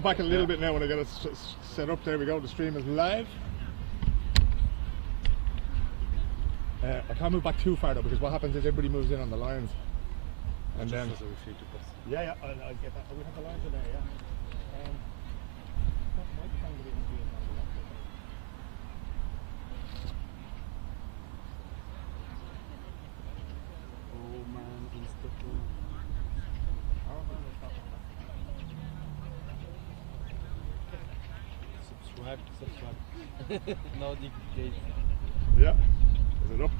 move back a little bit now when I get it set up. There we go, the stream is live. I can't move back too far though, because what happens is everybody moves in on the lines. And then... Yeah, I'll get that. We have the lines in there, yeah. Subscribe. Nordic Gaelic. Yeah. Is it up?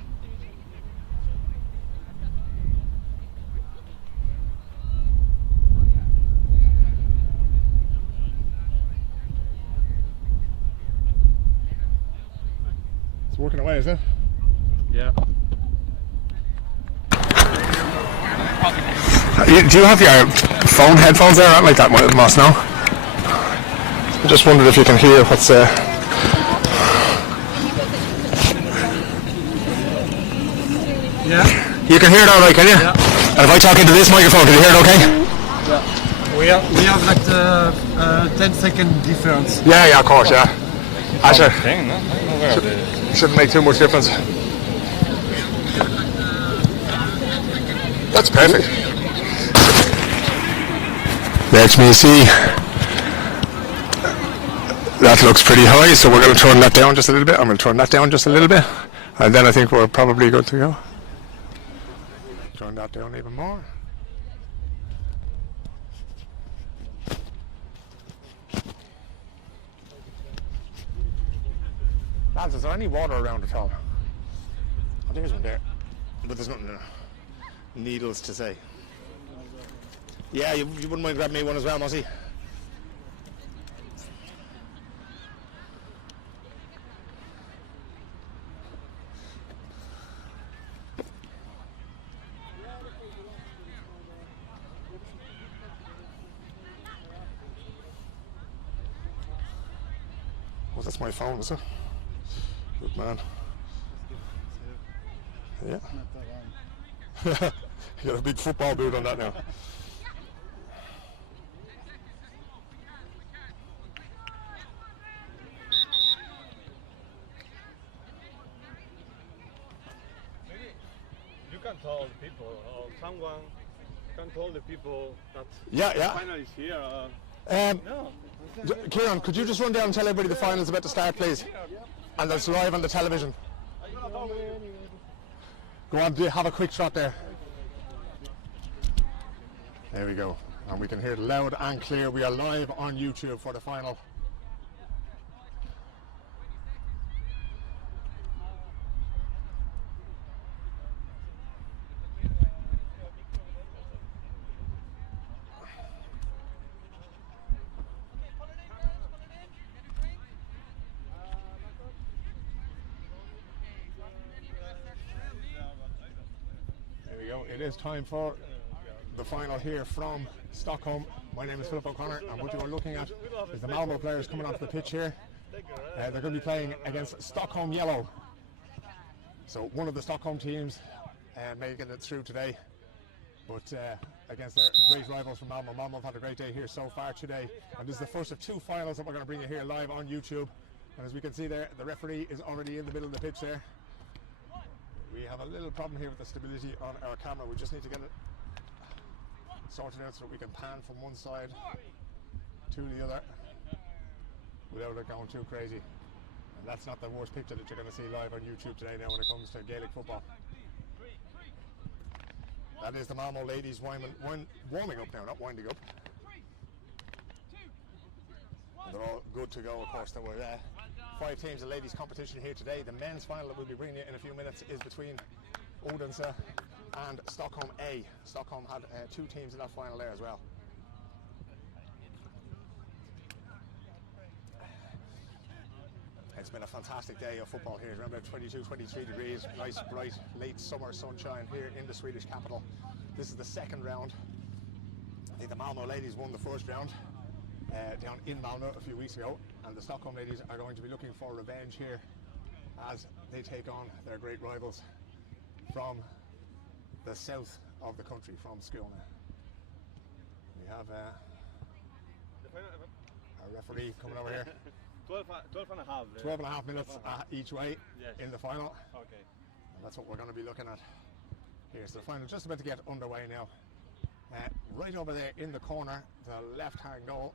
It's working away, is it? Yeah. Do you have your phone headphones there out like that, Moss, now? I just wondered if you can hear what's there. Yeah. You can hear it all right, can you? Yeah. And if I talk into this microphone, can you hear it okay? Yeah. We have like the 10-second difference. Yeah, of course, yeah. Actually, Thing, no? shouldn't make too much difference. That's perfect. Let me see. That looks pretty high, so we're going to turn that down just a little bit. I'm going to turn that down just a little bit. And then I think we're probably good to go. Turn that down even more. Lads, is there any water around at all? Oh, there's one there. But there's nothing there. Needles to say. Yeah, you wouldn't mind grabbing me one as well, Mossy? Oh, that's my phone, is it? Good man. Yeah. You got a big football boot on that now. You can tell the people, or someone can tell the people that Yeah. the final is here. No. Kieran, could you just run down and tell everybody the final's about to start, please? And that's live on the television. Go on, have a quick shot there. There we go. And we can hear it loud and clear. We are live on YouTube for the final. It is time for the final here from Stockholm. My name is Philip O'Connor, and what you are looking at is the Malmö players coming onto the pitch here. They're going to be playing against Stockholm Yellow. So one of the Stockholm teams making it through today, but against their great rivals from Malmö. Malmö have had a great day here so far today, and this is the first of two finals that we're going to bring you here live on YouTube. And as we can see there, the referee is already in the middle of the pitch there. We have a little problem here with the stability on our camera. We just need to get it sorted out so that we can pan from one side to the other without it going too crazy. And that's not the worst picture that you're going to see live on YouTube today now when it comes to Gaelic football. That is the Malmö ladies warming up now, not winding up. And they're all good to go, of course. There were 5 teams of ladies competition here today. The men's final that we'll be bringing you in a few minutes is between Odense and Stockholm A. Stockholm had 2 teams in that final there as well. It's been a fantastic day of football here. Remember, 22, 23 degrees, nice bright late summer sunshine here in the Swedish capital. This is the second round. I think the Malmö ladies won the first round down in Malmö a few weeks ago, and the Stockholm ladies are going to be looking for revenge here as they take on their great rivals from the south of the country, from Skarpnäcks. We have referee coming over here. 12 and a half. 12 and a half minutes each way Yes. in the final. Okay. And that's what we're going to be looking at here. So the final just about to get underway now. Right over there in the corner, the left-hand goal.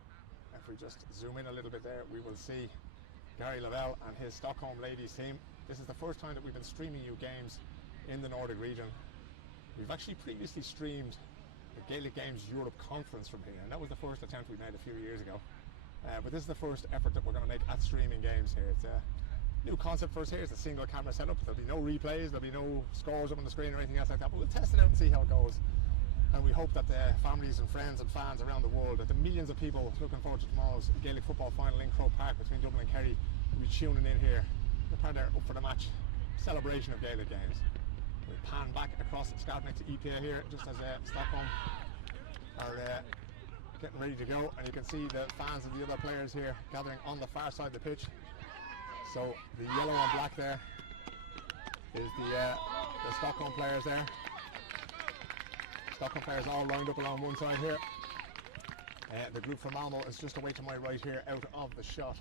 If we just zoom in a little bit there, we will see Gary Lavelle and his Stockholm ladies team. This is the first time that we've been streaming you games in the Nordic region. We've actually previously streamed the Gaelic Games Europe Conference from here, and that was the first attempt we made a few years ago. But this is the first effort that we're going to make at streaming games here. It's a new concept for us here. It's a single camera setup. There'll be no replays, there'll be no scores up on the screen or anything else like that, but we'll test it out and see how it goes. And we hope that the families and friends and fans around the world, that the millions of people looking forward to tomorrow's Gaelic football final in Croke Park between Dublin and Kerry will be tuning in here. They're probably up for the match celebration of Gaelic games. We'll pan back across Skarpnäcks IP here just as Stockholm are getting ready to go, and you can see the fans of the other players here gathering on the far side of the pitch. So the yellow and black there is the Stockholm players there. Stockholm players all lined up along one side here. The group from Malmö is just away to my right here, out of the shot.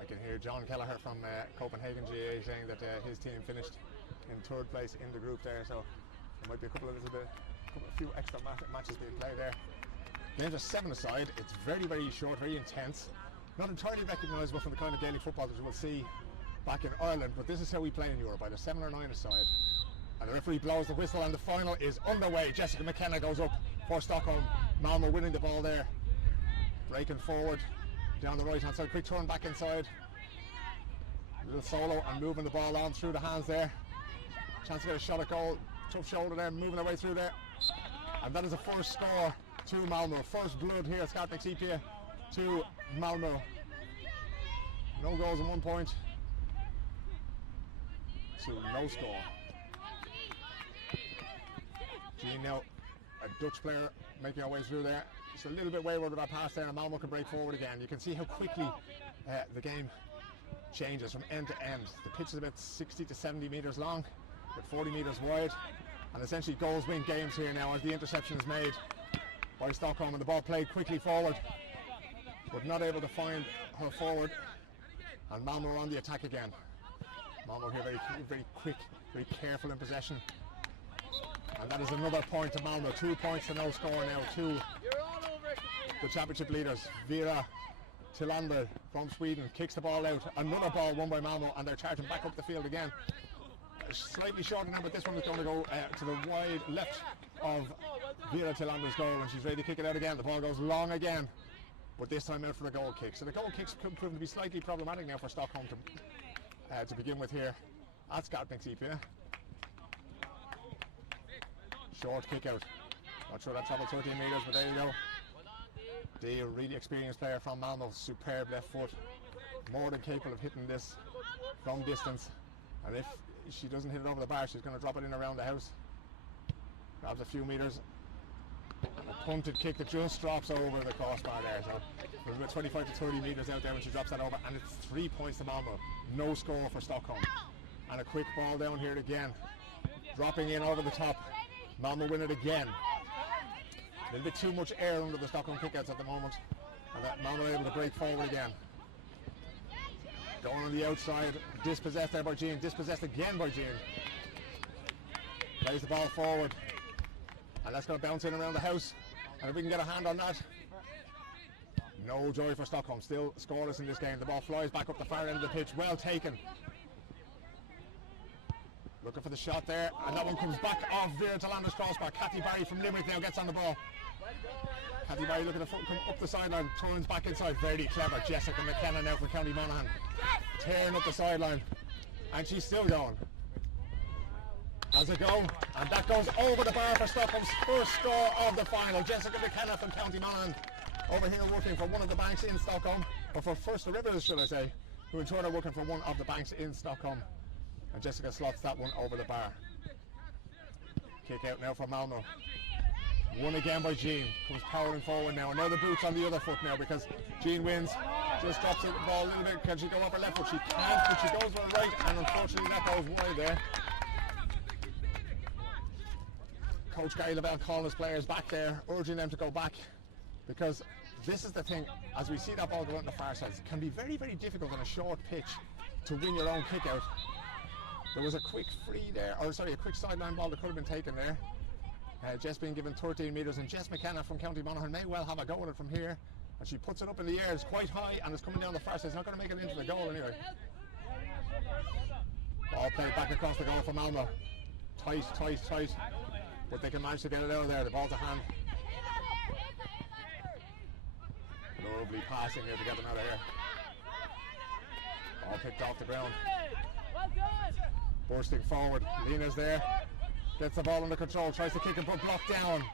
I can hear John Kelleher from Copenhagen GAA saying that his team finished in third place in the group there, so there might be a few extra matches being played there. Games are 7-a-side. It's very, very short, very intense. Not entirely recognisable from the kind of Gaelic football that you will see back in Ireland, but this is how we play in Europe, either 7 or 9-a-side. And the referee blows the whistle and the final is underway. Jessica McKenna goes up for Stockholm. Malmö winning the ball there. Breaking forward down the right hand side. Quick turn back inside. Little solo and moving the ball on through the hands there. Chance to get a shot at goal. Tough shoulder there, moving their way through there. And that is the first score to Malmö. First blood here at Skarpnäcks IP to Malmö. No goals and 1 point to no score. Jean now, a Dutch player making our way through there. Just a little bit wayward with our pass there, and Malmö can break forward again. You can see how quickly the game changes from end to end. The pitch is about 60 to 70 metres long, with 40 metres wide, and essentially goals win games here now as the interception is made by Stockholm and the ball played quickly forward, but not able to find her forward, and Malmö are on the attack again. Malmö here very quick, very careful in possession, and that is another point to Malmö. 2 points to no score now to the championship leaders. Vera Tillander from Sweden kicks the ball out. Another ball won by Malmö, and they're charging back up the field again. Slightly shorter now, but this one is going to go to the wide left of Vera Tillander's goal, and she's ready to kick it out again. The ball goes long again, but this time out for the goal kick. So the goal kicks could prove to be slightly problematic now for Stockholm to begin with here at Skarpnäcks IP. Short kick out. Not sure that travelled 13 metres, but there you go. The really experienced player from Malmö, superb left foot, more than capable of hitting this from distance. And if she doesn't hit it over the bar, she's going to drop it in around the house. Grabs a few metres. A punted kick that just drops over the crossbar there. So there's about 25 to 30 metres out there when she drops that over, and it's 3 points to Malmö. No score for Stockholm. And a quick ball down here again. Dropping in over the top. Malmö win it again. A little bit too much air under the Stockholm kickouts at the moment, and that Malmö able to break forward again. Going on the outside, dispossessed there by Jean, dispossessed again by Jean. Plays the ball forward, and that's going to bounce in around the house, and if we can get a hand on that. No joy for Stockholm, still scoreless in this game. The ball flies back up the far end of the pitch, well taken. Looking for the shot there, and that one comes back off Vera Tillander's crossbar. Kathy Barry from Limerick now gets on the ball. Kathy Barry looking to come up the sideline, turns back inside. Very clever. Jessica McKenna now for County Monaghan. Tearing up the sideline, and she's still going. Has a go, and that goes over the bar for Stockholm's first score of the final. Jessica McKenna from County Monaghan over here working for one of the banks in Stockholm, or for First Rivers, should I say, who in turn are working for one of the banks in Stockholm. And Jessica slots that one over the bar. Kick out now for Malmö. Won again by Jean. Comes powering forward now. Another boots on the other foot now because Jean wins. Just drops the ball a little bit. Can she go up her left foot? She can't, but she goes with her right, and unfortunately that goes wide there. Coach Gary Lavelle calling his players back there, urging them to go back, because this is the thing, as we see that ball go out on the far side, it can be very, very difficult on a short pitch to win your own kick out. There was a quick free there, or sorry, a quick sideline ball that could have been taken there. Jess being given 13 metres, and Jess McKenna from County Monaghan may well have a go at it from here, and she puts it up in the air. It's quite high and it's coming down the far side. It's not going to make it into the goal anyway. Ball played back across the goal for Malmö. Tight, but they can manage to get it out of there. The ball to hand. Lovely passing here to get them out of here. Ball picked off the ground. Bursting forward, Lena's there, gets the ball under control, tries to kick and put block down.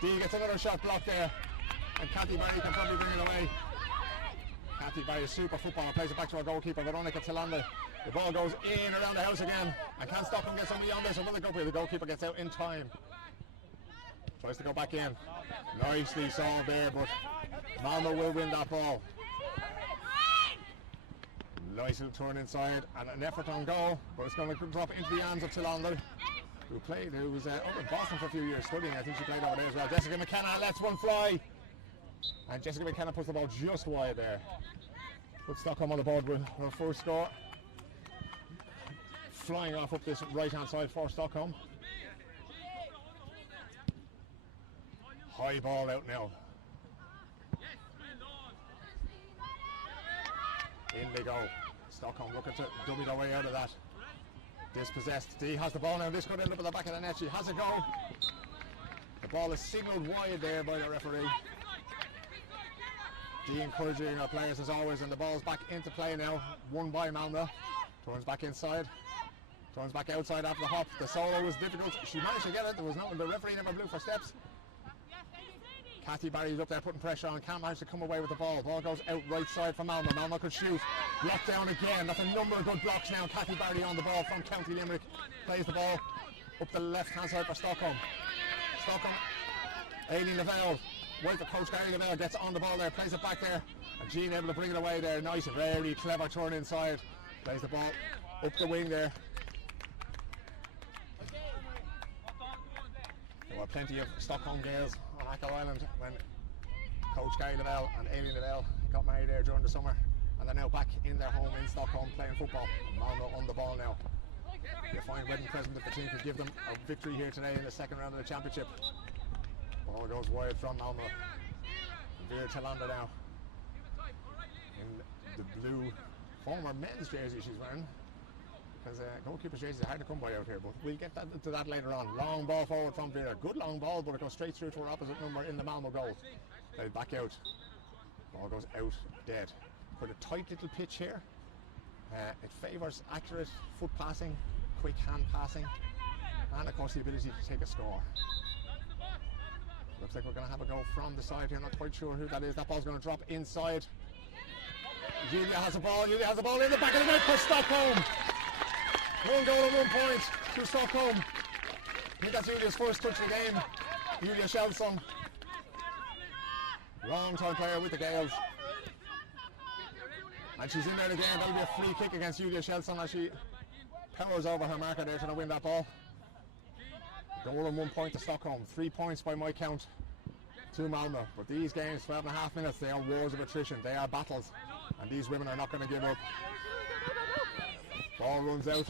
Dee gets another shot blocked there, and Kathy Barry can probably bring it away. Kathy Barry is super footballer, plays it back to our goalkeeper, Veronica Tillander. The ball goes in around the house again, and can Stockholm get somebody on this? Another goalkeeper. The goalkeeper gets out in time. Tries to go back in. Nicely solved there, but Malmö will win that ball. Nice little turn inside and an effort on goal, but it's going to drop into the hands of Tillander, who was up in Boston for a few years studying. I think she played over there as well. Jessica McKenna lets one fly, and Jessica McKenna puts the ball just wide there. Puts Stockholm on the board with her first score. Flying off up this right hand side for Stockholm. High ball out now. In they go. Stockholm looking to dummy their way out of that. Dispossessed. Dee has the ball now. This could end up at the back of the net. She has a go. The ball is signalled wide there by the referee. Dee encouraging our players as always, and the ball's back into play now. Won by Malmö. Turns back inside. Turns back outside after the hop. The solo was difficult. She managed to get it. There was nothing. The referee never blew for steps. Kathy Barry's up there putting pressure on, can't manage to come away with the ball. Ball goes out right side for Malmö. Malmö could shoot. Blocked down again. That's a number of good blocks now. Kathy Barry on the ball from County Limerick. Plays the ball up the left hand side for Stockholm. Stockholm, Aileen Lavelle. Wait for Coach Gary Lavelle, gets on the ball there, plays it back there. And Jean able to bring it away there. Nice, very clever turn inside. Plays the ball up the wing there. There were plenty of Stockholm Gaels on Achill Island when Coach Gary Lavelle and Aileen Lavelle got married there during the summer, and they're now back in their home in Stockholm playing football. Malmö on the ball now. A fine wedding present if the team could give them a victory here today in the second round of the championship. Ball goes wide from Malmö. Vera Tillander now in the blue former men's jersey she's wearing, because goalkeeper's jerseys are hard to come by out here, but we'll get to that later on. Long ball forward from Vera. Good long ball, but it goes straight through to her opposite number in the Malmö goal. They'll back out. Ball goes out dead. Quite a tight little pitch here. It favours accurate foot passing, quick hand passing, and of course the ability to take a score. Looks like we're going to have a go from the side here. Not quite sure who that is. That ball's going to drop inside. Julia has the ball. Julia has the ball in the back of the net for Stockholm. 1 goal and 1 point to Stockholm. I think that's Julia's first touch of the game. Julia Kjellson, long time player with the Gaels. And she's in there again. That'll be a free kick against Julia Kjellson as she powers over her marker there trying to win that ball. Goal and 1 point to Stockholm. 3 points by my count to Malmö. But these games, 12.5 minutes, they are wars of attrition. They are battles. And these women are not going to give up. Ball runs out.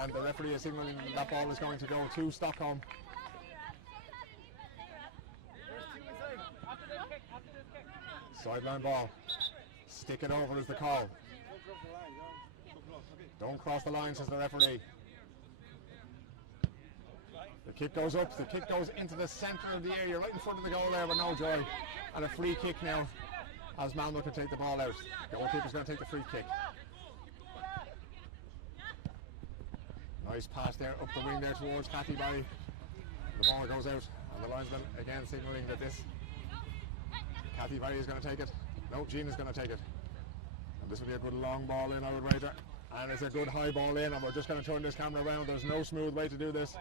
And the referee is signalling that ball is going to go to Stockholm. Sideline ball. Stick it over is the call. Don't cross the line, says the referee. The kick goes up, the kick goes into the centre of the area, right in front of the goal there, but no joy. And a free kick now, as Malmö can take the ball out. The goalkeeper's going to take the free kick. Nice pass there, up the wing there towards Kathy Barry. The ball goes out, and the linesman again signalling that this Kathy Barry is going to take it. No, Jean is going to take it. And this will be a good long ball in, I would wager. And it's a good high ball in, and we're just going to turn this camera around. There's no smooth way to do this.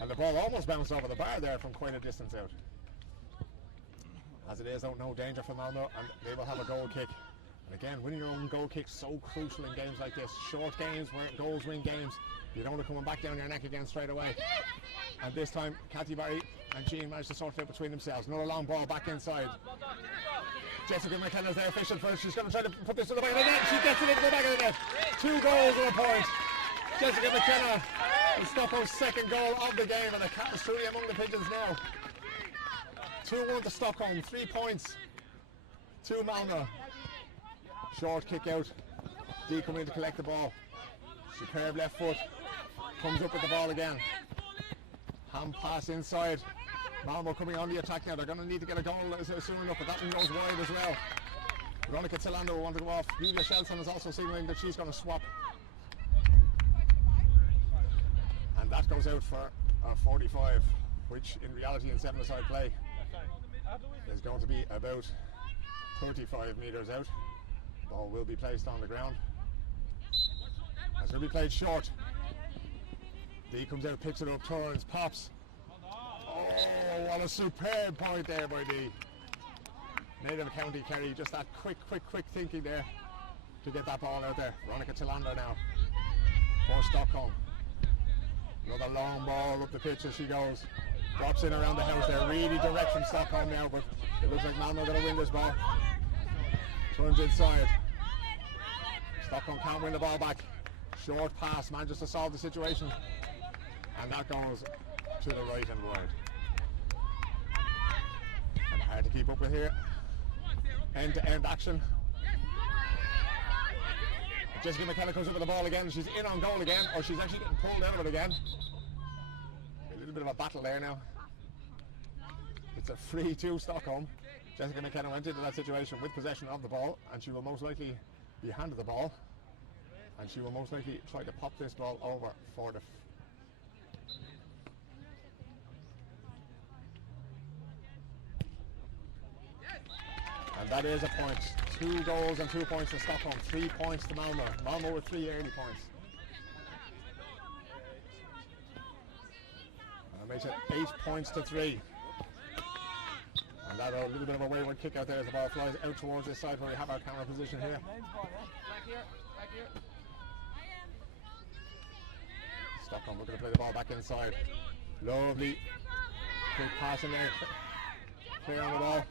And the ball almost bounced over the bar there from quite a distance out. As it is, no danger for Malmö, and they will have a goal kick. And again, winning your own goal kick so crucial in games like this. Short games where goals win games. You don't want to come back down your neck again straight away. And this time, Kathy Barry and Jean managed to sort it out between themselves. Another long ball back inside. Jessica McKenna's there fishing for it. She's going to try to put this to the back of the net. She gets it into the back of the net. 2 goals and a point. Jessica McKenna is Stockholm's second goal of the game, and the cat is truly among the pigeons now. 2-1 to Stockholm, 3 points to Malmö. Short kick out. Dee coming in to collect the ball. Superb left foot. Comes up with the ball again. Hand pass inside. Malmö coming on the attack now. They're going to need to get a goal soon enough, but that one goes wide as well. Veronica Tillander will want to go off. Julia Shelton is also signaling that she's going to swap. And that goes out for 45, which in reality in 7-a-side play is going to be about 35 metres out. Ball will be placed on the ground. It's going to be played short. Dee comes out, picks it up, turns, pops. Oh, what a superb point there by Dee. Native County Kerry, just that quick thinking there to get that ball out there. Veronica Tillander now for Stockholm. Another long ball up the pitch as she goes. Drops in around the house there, really direct from Stockholm now, but it looks like Malmö are going to win this ball. Turns inside. Stockholm can't win the ball back. Short pass, manages to solve the situation. And that goes to the right and wide. And hard to keep up with here. End-to-end action. Jessica McKenna comes up with the ball again. She's in on goal again, or she's actually getting pulled out of it again. A little bit of a battle there now. It's a free to Stockholm. Jessica McKenna went into that situation with possession of the ball, and she will most likely be handed the ball, and she will most likely try to pop this ball over for the and that is a point. 2 goals and 2 points to Stockholm, 3 points to Malmö. Malmö with 3 early points. And that makes it 8 points to 3. And that a little bit of a wayward kick out there as the ball flies out towards this side where we have our camera position here. Stockholm looking to play the ball back inside. Lovely quick pass in there. Clear on the ball.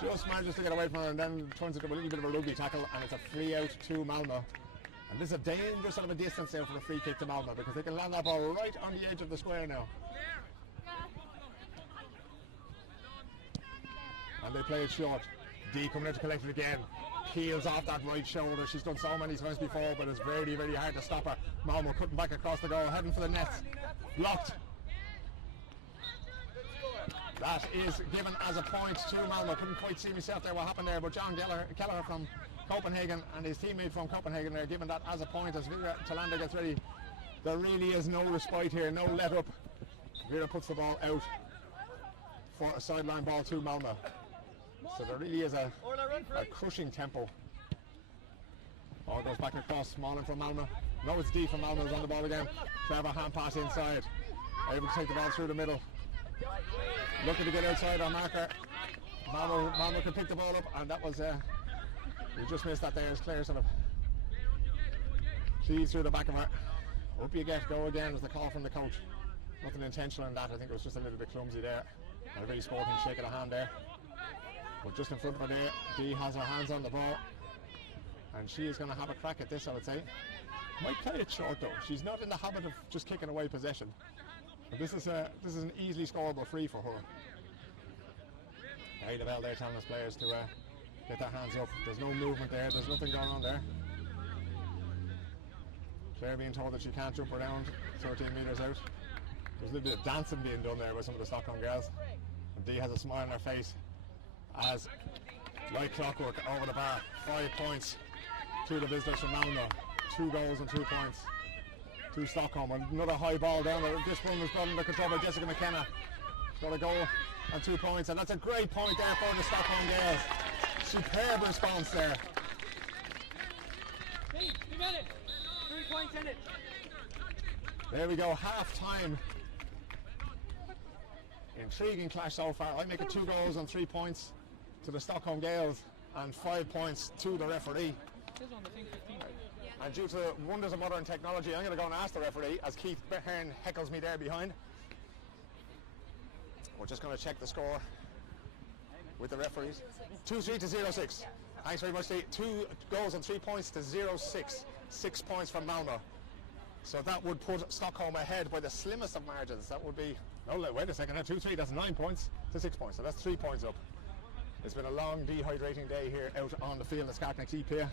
Just manages to get away from her and then turns into a little bit of a rugby tackle, and it's a free out to Malmö. And this is a dangerous sort of a distance there for a free kick to Malmö, because they can land that ball right on the edge of the square now. And they play it short. Dee coming out to collect it again. Peels off that right shoulder. She's done so many times before, but it's very, very hard to stop her. Malmö cutting back across the goal, heading for the nets. Blocked. That is given as a point to Malmö. Couldn't quite see myself there what happened there, but John Kelleher from Copenhagen and his teammate from Copenhagen are given that as a point as Vera Tillander gets ready. There really is no respite here, no let up. Vera puts the ball out for a sideline ball to Malmö. So there really is a crushing tempo. Ball goes back across, Smalling from Malmö. No, it's Dee from Malmö is on the ball again. Clever hand pass inside. Able to take the ball through the middle. Looking to get outside our marker. Malmö can pick the ball up, and that was we just missed that there as Claire sort of she's through the back of her. Up you get, go again was the call from the coach. Nothing intentional in that. I think it was just a little bit clumsy there. And a very sporting shake of the hand there. But just in front of her there, Dee has her hands on the ball, and she is going to have a crack at this, I would say. Might play it short though. She's not in the habit of just kicking away possession. But this is an easily scoreable free for her. Hey, the bell there telling us players to get their hands up. There's no movement there. There's nothing going on there. Claire being told that she can't jump around 13 metres out. There's a little bit of dancing being done there by some of the Stockholm girls. And Dee has a smile on her face as, like clockwork, over the bar. 5 points to the visitors from Malmö. 2 goals and 2 points to Stockholm. Another high ball down there. This one was brought under control by Jessica McKenna. She's got a goal and 2 points, and that's a great point there for the Stockholm girls. Superb response there. You got it. 3 points in it. There we go, half time. Intriguing clash so far. I make it 2 goals and 3 points to the Stockholm Gales and 5 points to the referee. And due to the wonders of modern technology, I'm going to go and ask the referee as Keith Hearn heckles me there behind. We're just going to check the score with the referees. 2-3 to 0-6. Thanks very much, Steve. 2 goals and 3 points to 0-6. 6 points from Malmö. So that would put Stockholm ahead by the slimmest of margins. That would be, no, wait a second, 2-3, that's 9 points to 6 points. So that's 3 points up. It's been a long, dehydrating day here out on the field at Skarpnäcks IP.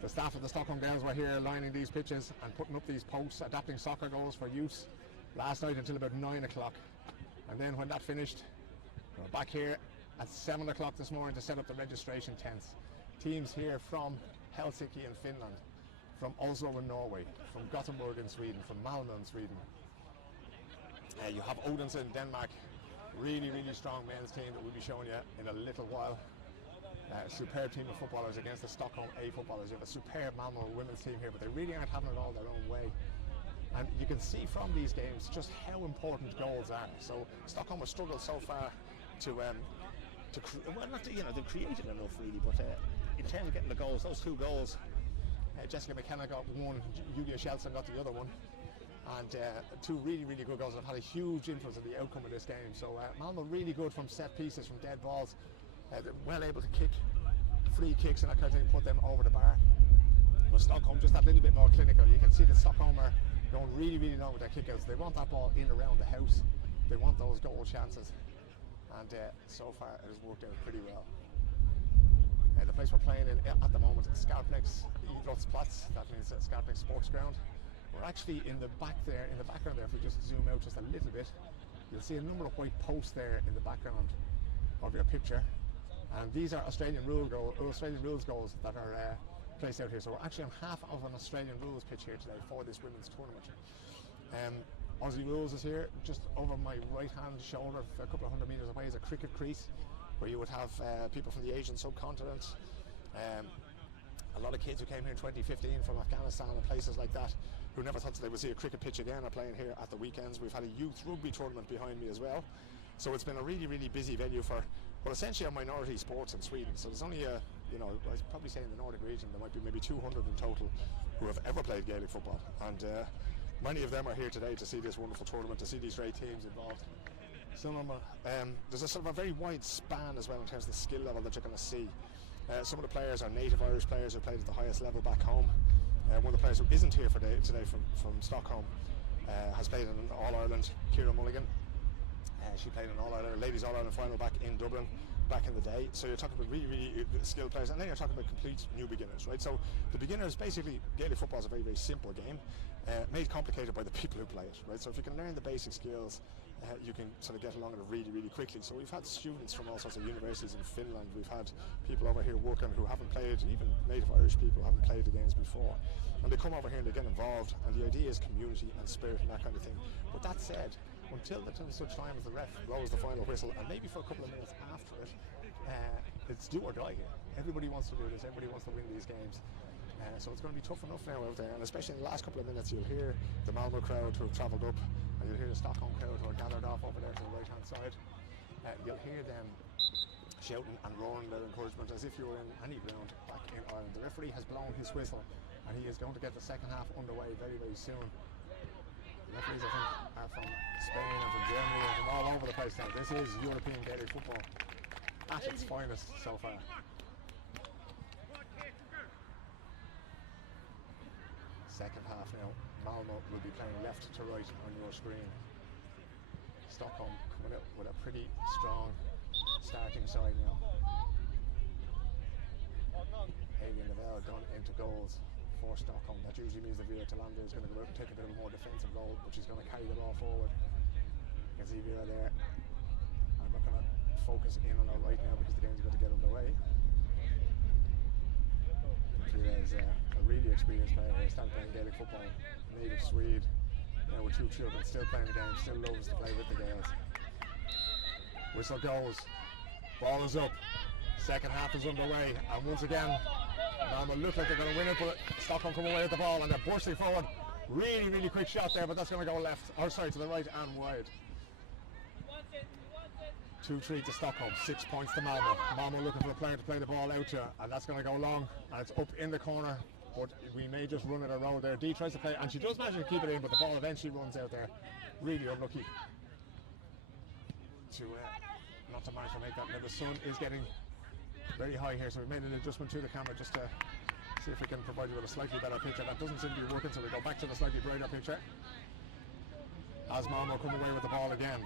The staff of the Stockholm Girls were here lining these pitches and putting up these posts, adapting soccer goals for use last night until about 9 o'clock. And then when that finished, we're back here at 7 o'clock this morning to set up the registration tents. Teams here from Helsinki in Finland, from Oslo in Norway, from Gothenburg in Sweden, from Malmö in Sweden. You have Odense in Denmark. Really, really strong men's team that we'll be showing you in a little while. Superb team of footballers against the Stockholm A footballers. You have a superb Malmö women's team here, but they really aren't having it all their own way. And you can see from these games just how important goals are. So Stockholm has struggled so far to they've created enough really, but in terms of getting the goals, those 2 goals, Jessica McKenna got one, Julia Shelton got the other one, and 2 really, really good goals that have had a huge influence on the outcome of this game. So Malmö really good from set pieces, from dead balls. They're well able to kick free kicks and that kind of thing, put them over the bar. But Stockholm just that little bit more clinical. You can see that Stockholm are going really, really long with their kickouts. They want that ball in around the house. They want those goal chances. And so far it has worked out pretty well. The place we're playing in at the moment is Skarpnäcks Idrottsplatz. That means Skarpnäcks Sports Ground. We're actually in the background there, if we just zoom out just a little bit, you'll see a number of white posts there in the background of your picture. And these are Australian rules goals that are placed out here. So we're actually on half of an Australian rules pitch here today for this women's tournament. Aussie rules is here, just over my right hand shoulder, a couple of 100 metres away is a cricket crease where you would have people from the Asian subcontinent. A lot of kids who came here in 2015 from Afghanistan and places like that who never thought that they would see a cricket pitch again are playing here at the weekends. We've had a youth rugby tournament behind me as well. So it's been a really, really busy venue for, well, essentially a minority sports in Sweden. So there's only I'd probably say in the Nordic region there might be maybe 200 in total who have ever played Gaelic football. And many of them are here today to see this wonderful tournament, to see these great teams involved. Some of them are, there's a sort of a very wide span as well in terms of the skill level that you're going to see. Some of the players are native Irish players who played at the highest level back home. One of the players who isn't here today from Stockholm has played in an All-Ireland, Ciara Mulligan. She played in an All-Ireland, Ladies All-Ireland final back in Dublin back in the day. So you're talking about really, really skilled players, and then you're talking about complete new beginners, right? So the beginners, basically, Gaelic football is a very, very simple game, made complicated by the people who play it, right? So if you can learn the basic skills, you can sort of get along at it really, really quickly. So we've had students from all sorts of universities in Finland. We've had people over here working who haven't played, even native Irish people who haven't played the games before. And they come over here and they get involved, and the idea is community and spirit and that kind of thing. But that said, until such time as the ref blows the final whistle, and maybe for a couple of minutes after it, it's do or die here. Everybody wants to do this, everybody wants to win these games. So it's going to be tough enough now out there, and especially in the last couple of minutes you'll hear the Malmö crowd who have travelled up, and you'll hear the Stockholm crowd who are gathered off over there to the right hand side. You'll hear them shouting and roaring their encouragement as if you were in any ground back in Ireland. The referee has blown his whistle, and he is going to get the second half underway very, very soon. The referees, I think, are from Spain and from Germany and from all over the place now. This is European Gaelic football at its finest so far. Second half now, Malmö will be playing left to right on your screen. Stockholm coming out with a pretty strong starting side now. Hagen Lavelle gone into goals for Stockholm. That usually means that Vera Talander is going to go out and take a bit of a more defensive role, but she's going to carry the ball forward. You can see Vera there. I'm not going to focus in on her right now because the game's going to get underway. Vera is a really experienced player here, started playing Gaelic football, native Swede, now with 2 children, still playing the game, still loves to play with the Gaels. Whistle goes, ball is up, second half is underway, and once again, Malmö look like they're going to win it, but Stockholm come away with the ball and they're bursting forward. Really, really quick shot there, but that's going to go left, or sorry, to the right and wide. 2-3 to Stockholm, 6 points to Malmö. Malmö looking for a player to play the ball out to, and that's going to go long, and it's up in the corner but we may just run it around there. Dee tries to play, and she does manage to keep it in, but the ball eventually runs out there. Really unlucky to not to manage to make that. Now the sun is getting very high here, so we've made an adjustment to the camera just to see if we can provide you with a slightly better picture. That doesn't seem to be working, so we go back to the slightly brighter picture. As Malmö come away with the ball again.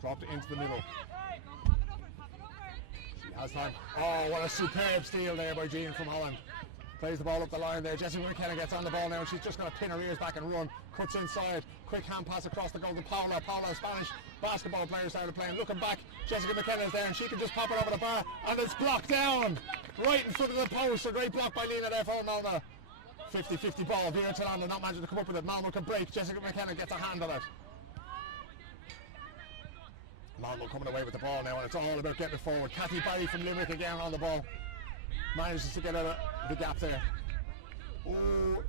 Dropped into the middle. She has time. Oh, what a superb steal there by Jean from Holland. Plays the ball up the line there. Jessica McKenna gets on the ball now, and she's just going to pin her ears back and run. Cuts inside. Quick hand pass across the goal to Paula. Paula, Spanish basketball player, started playing. Looking back, Jessica McKenna is there, and she can just pop it over the bar, and it's blocked down right in front of the post. A great block by Lena there for Malmö. 50-50 ball. Vera Talanda not managing to come up with it. Malmö can break. Jessica McKenna gets a hand on it. Malmö coming away with the ball now, and it's all about getting it forward. Kathy Barry from Limerick again on the ball. Manages to get out of the gap there. Oh,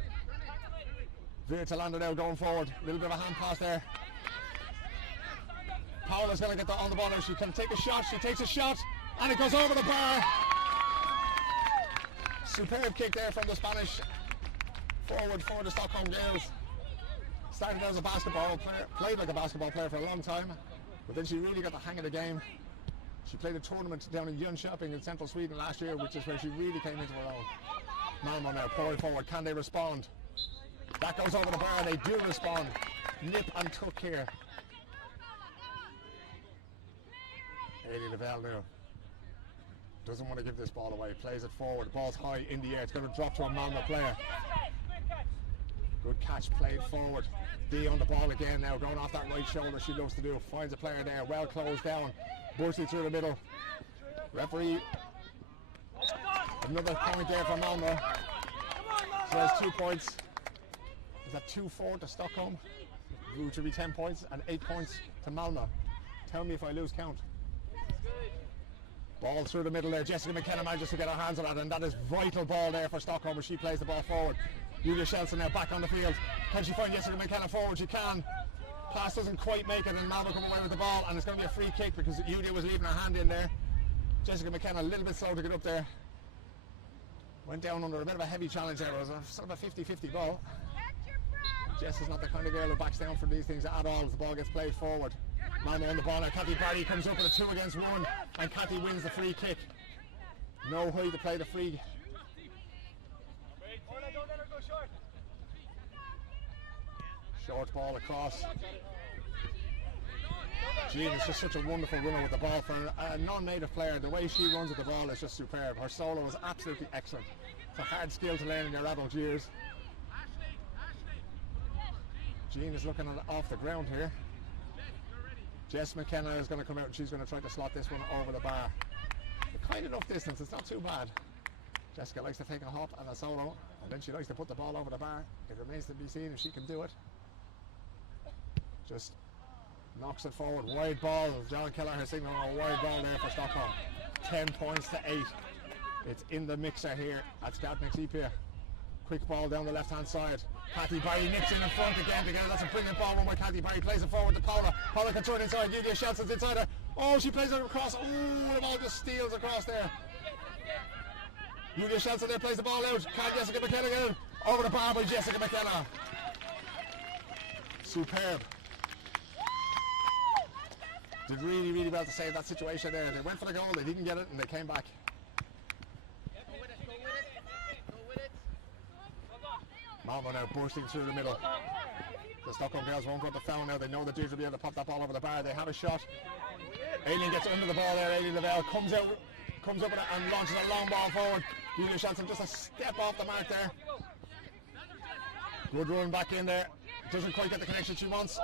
Vera Talanda now going forward. A little bit of a hand pass there. Paula's going to get on the ball now. She can take a shot. She takes a shot, and it goes over the bar. Superb kick there from the Spanish forward for the Stockholm GAA. Started as a basketball player, played like a basketball player for a long time, but then she really got the hang of the game. She played a tournament down in Jönköping in central Sweden last year, which is where she really came into her own. Malmö now pouring forward. Can they respond? That goes over the bar. They do respond. Nip and tuck here. Eddie Lavelle now doesn't want to give this ball away. Plays it forward. Ball's high in the air. It's going to drop to a Malmö player. Good catch played forward. Dee on the ball again now, going off that right shoulder. She loves to do. Finds a player there. Well closed down. Bursting through the middle. Referee. Another point there for Malmö. So that's 2 points. Is that 2-4 to Stockholm? Which would be 10 points and 8 points to Malmö. Tell me if I lose count. Ball through the middle there. Jessica McKenna manages to get her hands on that, and that is vital ball there for Stockholm as she plays the ball forward. Julia Shelson now back on the field. Can she find Jessica McKenna forward? She can. Pass doesn't quite make it, and Malmö come away with the ball, and it's going to be a free kick because Julia was leaving her hand in there. Jessica McKenna a little bit slow to get up there. Went down under a bit of a heavy challenge there. It was a sort of a 50-50 ball. Jess is not the kind of girl who backs down for these things at all as the ball gets played forward. Malmö on the ball now. Kathy Barry comes up with a 2-against-1, and Kathy wins the free kick. No way to play the free. Short ball across. Jean is just such a wonderful runner with the ball for a non-native player. The way she runs with the ball is just superb. Her solo is absolutely excellent. It's a hard skill to learn in your adult years. Jean is looking at it off the ground here. Jess McKenna is going to come out, and she's going to try to slot this one over the bar. Kind enough distance, it's not too bad. Jessica likes to take a hop and a solo, and then she likes to put the ball over the bar. It remains to be seen if she can do it. Just knocks it forward. Wide ball. John Kelleher signaling a wide ball there for Stockholm. 10 points to 8. It's in the mixer here at Skarpnäcks IP. Quick ball down the left-hand side. Kathy Barry nips in front again together. That's a brilliant ball won by Kathy Barry. Plays it forward to Paula. Paula can turn inside. Julia Shelson's inside her. Oh, she plays it across. Oh, the ball just steals across there. Julia Shelson there plays the ball out. Can't Jessica McKenna get it? Over the bar by Jessica McKenna. Superb. Did really, really well to save that situation there. They went for the goal, they didn't get it, and they came back. Malmö now bursting through the middle. The Stockholm girls won't got the foul now. They know that Deirdre will be able to pop that ball over the bar. They have a shot. Aileen gets under the ball there. Aileen Lavelle comes up with it and launches a long ball forward. Julia Shelson just a step off the mark there. Good run back in there. Doesn't quite get the connection she wants.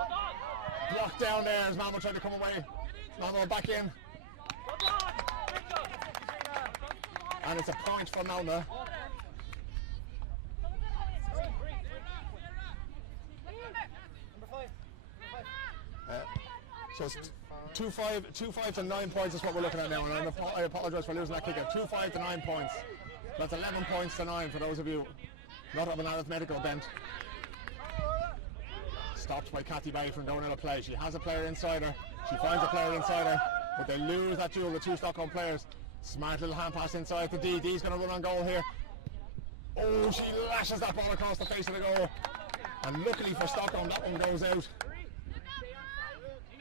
Blocked down there as Malmö tried to come away. Malmö back in. And it's a point for Malmö. So it's 2-5 to 9 points is what we're looking at now, and I apologise for losing that kick out. 2-5 to 9 points. That's 11 points to 9 for those of you not of an arithmetical bent. Stopped by Kathy Barry from going out of play. She has a player inside her. She finds a player inside her, but they lose that duel, the two Stockholm players. Smart little hand pass inside to Dee. Dee's going to run on goal here. Oh, she lashes that ball across the face of the goal. And luckily for Stockholm, that one goes out.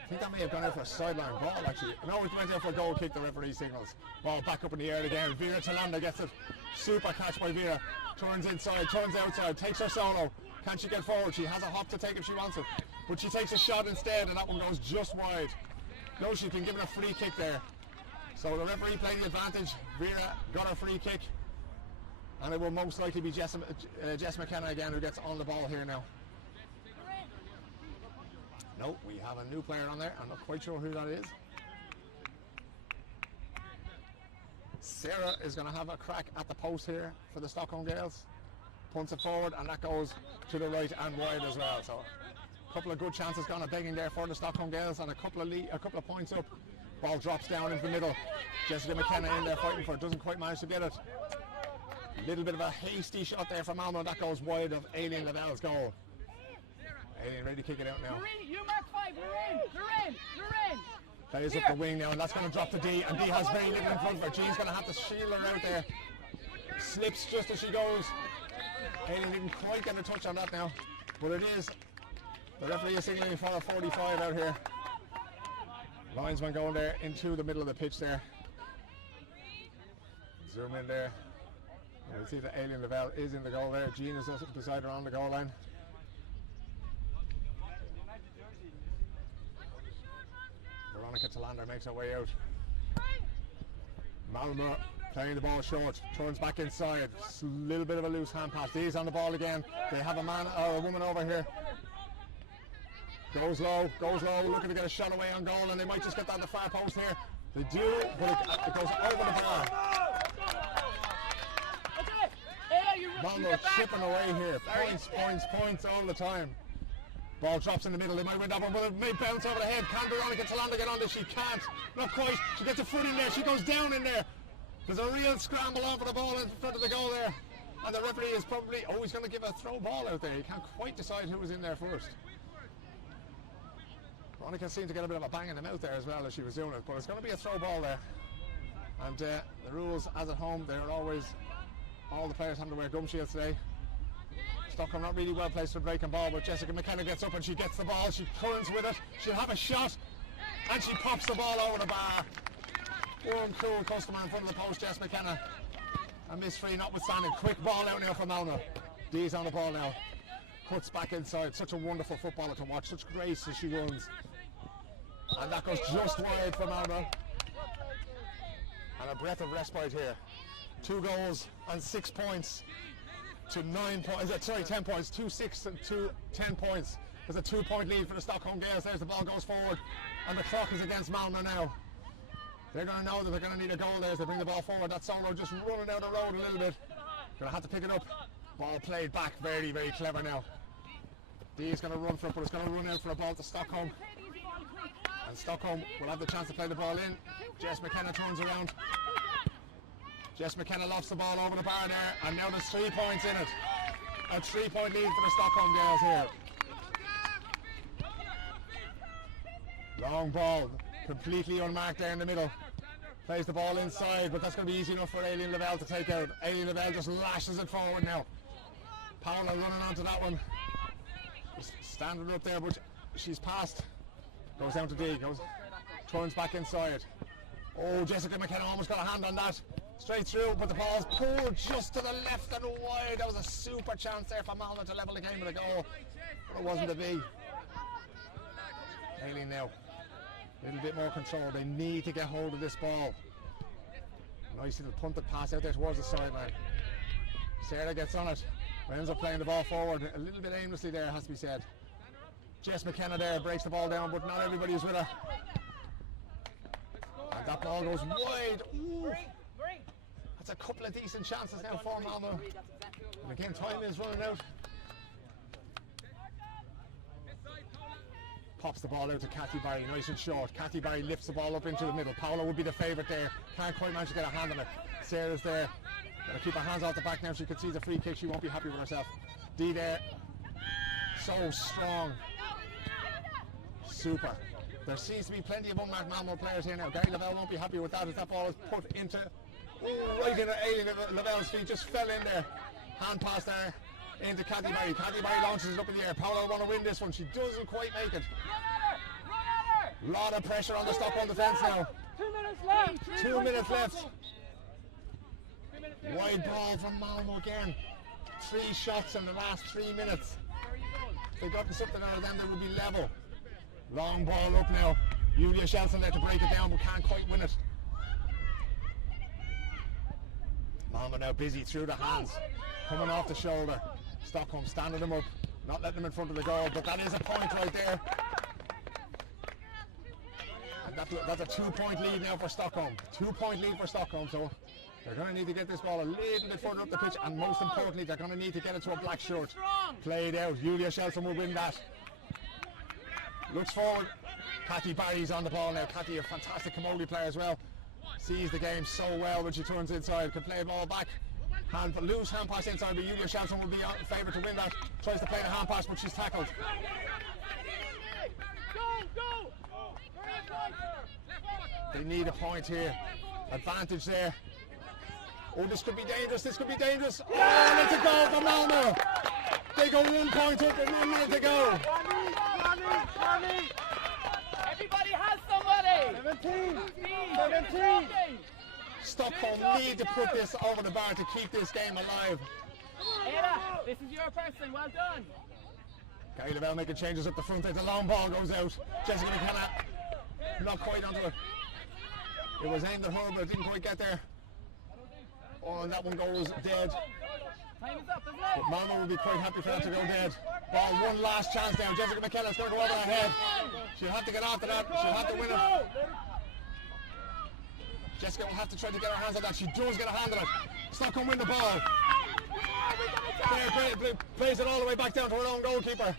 I think that may have gone out for a sideline ball, actually. No, it went out for a goal kick, the referee signals. Ball back up in the air again. Vera Talanda gets it. Super catch by Vera. Turns inside, turns outside, takes her solo. Can she get forward? She has a hop to take if she wants it. But she takes a shot instead, and that one goes just wide. No, she's been given a free kick there. So the referee playing the advantage. Vera got her free kick. And it will most likely be Jess McKenna again who gets on the ball here now. No, we have a new player on there. I'm not quite sure who that is. Sarah is going to have a crack at the post here for the Stockholm Gaels. Punts it forward, and that goes to the right and wide as well. So a couple of good chances gone a begging there for the Stockholm Gaels, and a couple of points up. Ball drops down into the middle. Jessica McKenna in there fighting for it. Doesn't quite manage to get it. A little bit of a hasty shot there from Malmö. That goes wide of Aileen Lavelle's goal. Aileen ready to kick it out now. You mark 5. You're in. Plays up the wing now, and that's going to drop to D, and D has very little in front of her. G's going to have to shield her out there. Slips just as she goes. Aileen didn't quite get a touch on that now, but it is. The referee is signaling for a 45 out here. Linesman going there into the middle of the pitch there. Zoom in there. We'll see that Aileen Lavelle is in the goal there. Jean is beside her on the goal line. Veronica Talander makes her way out. Malmö playing the ball short, turns back inside. A little bit of a loose hand pass. D's on the ball again. They have a man or a woman over here. Goes low, looking to get a shot away on goal, and they might just get down the far post here. They do, but it goes over the bar. Malmö chipping away here. Points all the time. Ball drops in the middle. They might win that one, but it may bounce over the head. Can Veronica Talanda get on this? She can't. Not quite. She gets a foot in there. She goes down in there. There's a real scramble on for the ball in front of the goal there. And the referee is probably, he's going to give a throw ball out there. He can't quite decide who was in there first. Veronica seemed to get a bit of a bang in the mouth there as well as she was doing it, but it's going to be a throw ball there. And the rules, as at home, they're always, all the players having to wear gum shields today. Stockholm not really well placed for breaking ball, but Jessica McKenna gets up and she gets the ball, she turns with it, she'll have a shot, and she pops the ball over the bar. One cool customer in front of the post, Jess McKenna. A miss free notwithstanding. Quick ball out now for Malmö. D's on the ball now. Cuts back inside. Such a wonderful footballer to watch, such grace as she runs. And that goes just wide for Malmö. And a breath of respite here. 2 goals and 6 points to 9 points. 10 points. 2-6 and 10 points. There's a 2-point lead for the Stockholm Gaels. There's the ball goes forward, and the clock is against Malmö now. They're going to know that they're going to need a goal there as they bring the ball forward. That solo just running down the road a little bit. Going to have to pick it up. Ball played back. Very, very clever now. D is going to run for it, but it's going to run out for a ball to Stockholm. And Stockholm will have the chance to play the ball in. Jess McKenna turns around. Jess McKenna lofts the ball over the bar there, and now there's 3 points in it. A 3-point lead for the Stockholm Gaels here. Long ball, completely unmarked there in the middle. Plays the ball inside, but that's going to be easy enough for Aileen Lavelle to take out. Aileen Lavelle just lashes it forward now. Paula running onto that one. Just standing up there, but she's passed. Goes down to D, turns back inside. Oh, Jessica McKenna almost got a hand on that. Straight through, but the ball's pulled just to the left and wide. That was a super chance there for Malmö to level the game with a goal, but it wasn't to be. Aileen now, a little bit more control. They need to get hold of this ball. Nice little punted pass out there towards the sideline. Sarah gets on it, but ends up playing the ball forward a little bit aimlessly there, has to be said. Jess McKenna there breaks the ball down, but not everybody's with her. And that ball goes wide. Ooh. That's a couple of decent chances now for Malmö. And again, time is running out. Pops the ball out to Kathy Barry, nice and short. Kathy Barry lifts the ball up into the middle. Paula would be the favourite there. Can't quite manage to get a hand on it. Sarah's there. Gotta keep her hands off the back now. She could see the free kick. She won't be happy with herself. D there. So strong. Super. There seems to be plenty of unmarked Malmö players here now. Gary Lavelle won't be happy with that as that ball is put into right in Aileen Lavelle's feet. Just fell in there. Hand pass there into Kathy Barry. Kathy Barry launches it up in the air. Paula want to win this one. She doesn't quite make it. Lot of pressure on the Stockholm defence now. 2 minutes left. 2 minutes left. Wide ball from Malmö again. 3 shots in the last 3 minutes. If they got something out of them, they would be level. Long ball up now. Julia Shelson there to break it down, but can't quite win it. Malmö now busy through the hands. Coming off the shoulder. Stockholm standing them up. Not letting them in front of the goal, but that is a point right there. And that's a 2-point lead now for Stockholm. 2-point lead for Stockholm, so they're going to need to get this ball a little bit further up the pitch, and most importantly, they're going to need to get it to a black shirt. Played out. Julia Shelson will win that. Looks forward. Kathy Barry's on the ball now. Kathy, a fantastic Camogie player as well. Sees the game so well when she turns inside. Can play the ball back. Loose hand pass inside, but Julia Shelson will be favoured to win that. Tries to play the hand pass, but she's tackled. They need a point here. Advantage there. Oh, this could be dangerous. This could be dangerous. Oh, and it's a goal for Malmö. They go 1 point up with 1 minute to go. Everybody has somebody. 17. Stockholm need to put this over the bar to keep this game alive. Ada, this is your person. Well done. Gary Lavelle making changes up the front there. The long ball goes out. Jessica McKenna not quite onto it. It was aimed at her, but it didn't quite get there. Oh, and that one goes dead. Time is up, isn't it? But Malmö will be quite happy for that to go dead. Ball, one last chance now. Jessica McKenna's going to go over her head. She'll have to get after that. She'll have to win it. Jessica will have to try to get her hands on that. She does get a hand on it. Stockholm win the ball. There, plays it all the way back down to her own goalkeeper.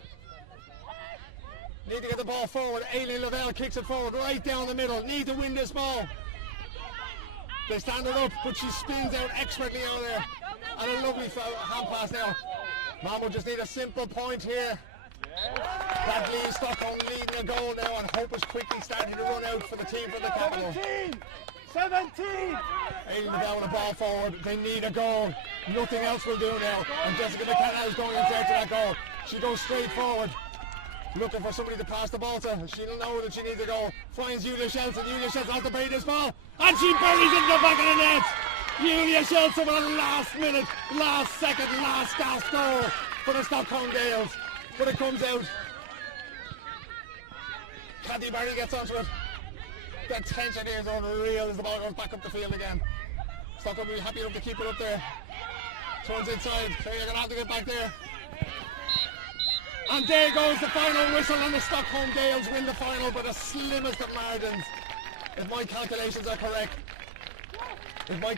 Need to get the ball forward. Aileen Lavelle kicks it forward right down the middle. Need to win this ball. They stand it up, but she spins out expertly out there. And a lovely hand pass now. Malmö just need a simple point here. That leaves Stockholm leading a goal now, and hope is quickly starting to run out for the team from the capital. 17! Aileen Lavelle with the ball forward. They need a goal. Nothing else will do now. And Jessica McKenna is going in search of that goal. She goes straight forward, looking for somebody to pass the ball to. She'll know that she needs a goal. Finds Julia Shelson. Julia Shelson has to bury this ball, and she buries it in the back of the net. Julia Shelson with a last minute, last second, last gasp goal for the Stockholm Gales. But it comes out. Kathy Barry gets onto it. The tension here is unreal as the ball goes back up the field again. Stockholm will be happy enough to keep it up there. Turns inside. So you're going to have to get back there. And there goes the final whistle, and the Stockholm Gales win the final by the slimmest of margins. If my calculations are correct, they won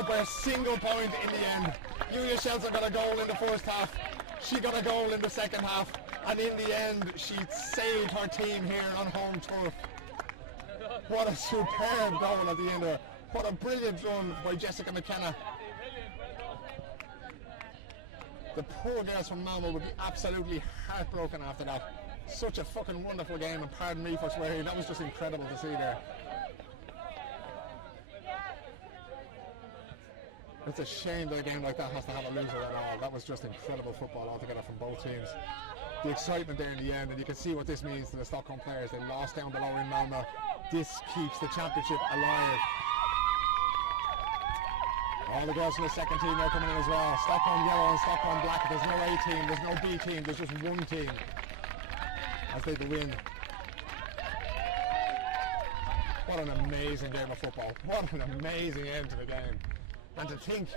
it by a single point in the end. Julia Shelson got a goal in the first half. She got a goal in the second half. And in the end, she saved her team here on home turf. What a superb goal at the end of it. What a brilliant run by Jessica McKenna. The poor girls from Malmö would be absolutely heartbroken after that. Such a fucking wonderful game, and pardon me for swearing, that was just incredible to see there. It's a shame that a game like that has to have a loser at all. That was just incredible football altogether from both teams. The excitement there in the end, and you can see what this means to the Stockholm players. They lost down below in Malmö. This keeps the championship alive. All the girls from the second team now coming in as well. Stockholm yellow and Stockholm black. There's no A team, there's no B team, there's just one team as they win. What an amazing game of football. What an amazing end to the game. And to think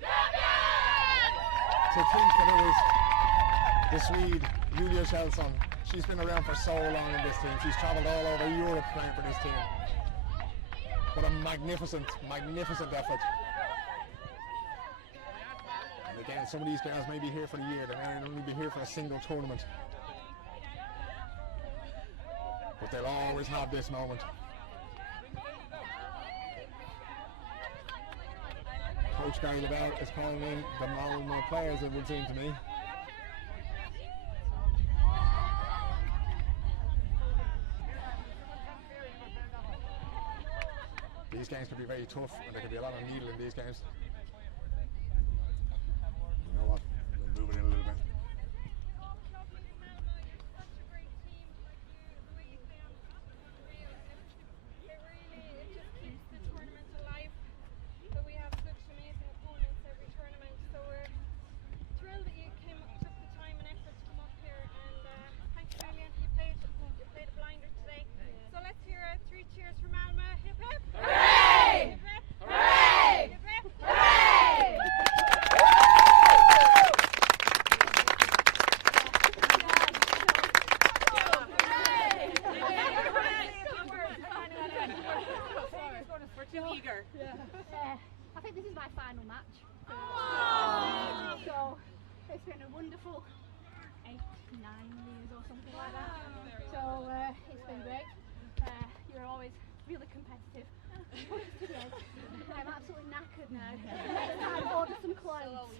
that it was the Swede, Julia Shelson. She's been around for so long in this team. She's travelled all over Europe playing for this team. What a magnificent, magnificent effort. And again, some of these girls may be here for a year. They may only be here for a single tournament. But they'll always have this moment. Coach Gary Lavelle is calling in the Malmö players, it would seem to me. These games could be very tough, and there could be a lot of needle in these games. wonderful 8, 9 years or something like that. So it's been great. You're always really competitive. I'm absolutely knackered now. It's time to order some clothes.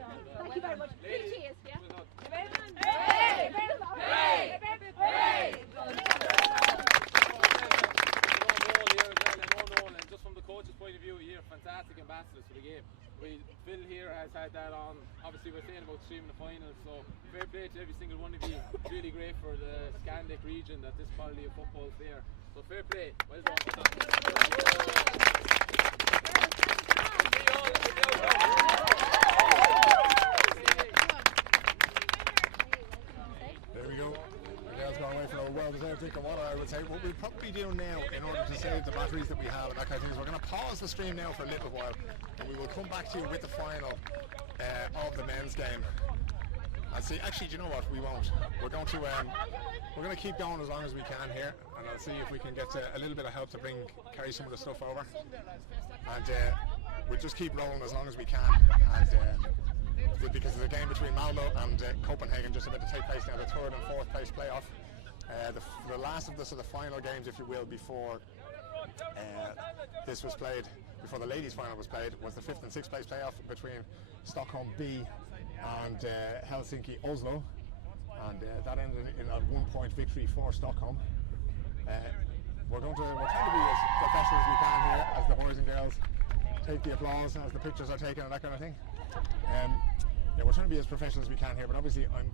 So, thank you very much. 3 cheers, yeah? Hey! Hey! Hey! Hey! And just from the coach's point of view, you're fantastic ambassadors for the game. Phil here has had that on. Obviously, we're saying about streaming the finals, so fair play to every single one of you. Really great for the Skarpnäcks region that this quality of football is there. So fair play. Well done. There we go. Miguel's gone away for a well-deserved drink of water, I would say. What we'll probably do now, in order to save the batteries that we have and that kind of thing, is we're going to pause the stream now for a little while, and we will come back to you with the final of the men's game. And see, actually, do you know what? We won't. We're going to keep going as long as we can here, and I'll see if we can get a little bit of help to carry some of the stuff over, and we'll just keep rolling as long as we can. And because there's a game between Malmö and Copenhagen just about to take place now, the 3rd and 4th place playoff. The last of the final games, if you will, before this was played, before the ladies' final was played, was the 5th and 6th place playoff between Stockholm B and Helsinki Oslo, and that ended in a 1-point victory for Stockholm. We're trying to be as professional as we can here, as the boys and girls take the applause as the pictures are taken and that kind of thing. Yeah, we're trying to be as professional as we can here, but obviously I'm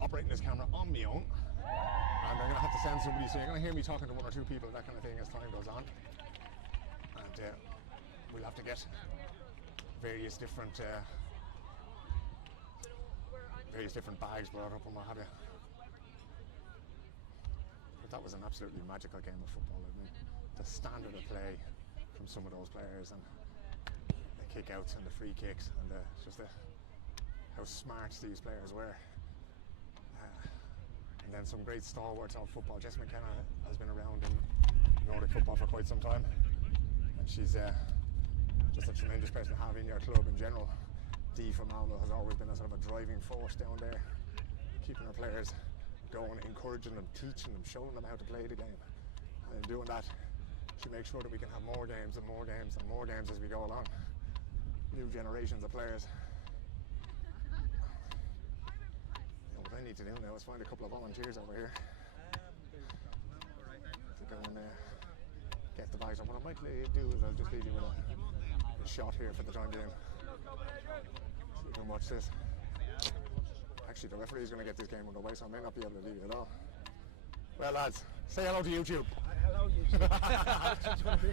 operating this camera on my own, and I'm going to have to send somebody, so you're going to hear me talking to 1 or 2 people, that kind of thing, as time goes on. And we'll have to get various different bags brought up and what have you. But that was an absolutely magical game of football. I mean, the standard of play from some of those players, and the kick-outs and the free kicks, and how smart these players were. And then some great stalwarts of football. Jess McKenna has been around in Nordic football for quite some time, and she's just a tremendous person to have in your club in general. Dee from Malmö has always been a sort of a driving force down there, keeping her players going, encouraging them, teaching them, showing them how to play the game. And in doing that, she makes sure that we can have more games and more games and more games as we go along. New generations of players. What I need to do now is find a couple of volunteers over here to go and get the bags. And what I might do is I'll just leave you with a shot here for the time being, so you can watch this. Actually, the referee is going to get this game underway, so I may not be able to leave you at all. Well, lads, say hello to YouTube. Hello, YouTube.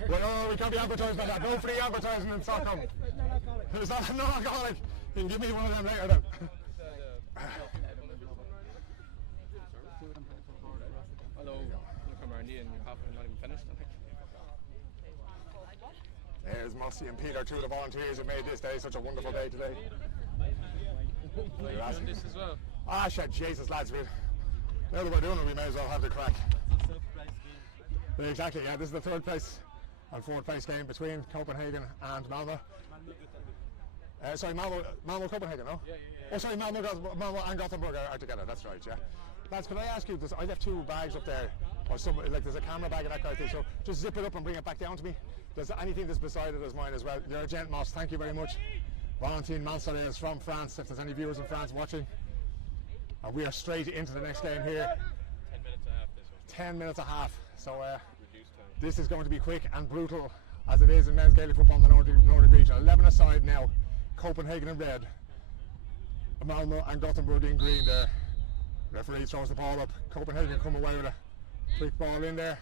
Well, no, we can't be advertising like that. No free advertising in Stockholm. It's not non-alcoholic. You can give me one of them later then. Hello, you come around here and you're half not even finished, I think. There's Mossy and Peter, 2 of the volunteers who made this day such a wonderful day today. Are you doing this as well? Ah, shit, Jesus, lads, now that we're doing it, we may as well have the crack. Exactly, yeah, this is the 3rd place and 4th place game between Copenhagen and Malmö. Sorry, Malmö Copenhagen, no? Yeah. Oh, sorry, Malmö and Gothenburg are together, that's right, yeah. Lads, could I ask you, I left 2 bags up there, or there's a camera bag and that kind of thing, so just zip it up and bring it back down to me. There's anything that's beside it is mine as well. You're a gent, Moss, thank you very much. Valentine Mansoret is from France, if there's any viewers in France watching. And we are straight into the next game here. 10 minutes and a half this one. 10 minutes and a half, so Reduced time. this is going to be quick and brutal, as it is in men's Gaelic football in the Nordic region. 11 aside now, Copenhagen in red, Malmö and Gothenburg in green there. Referee throws the ball up. Copenhagen come away with a quick ball in there,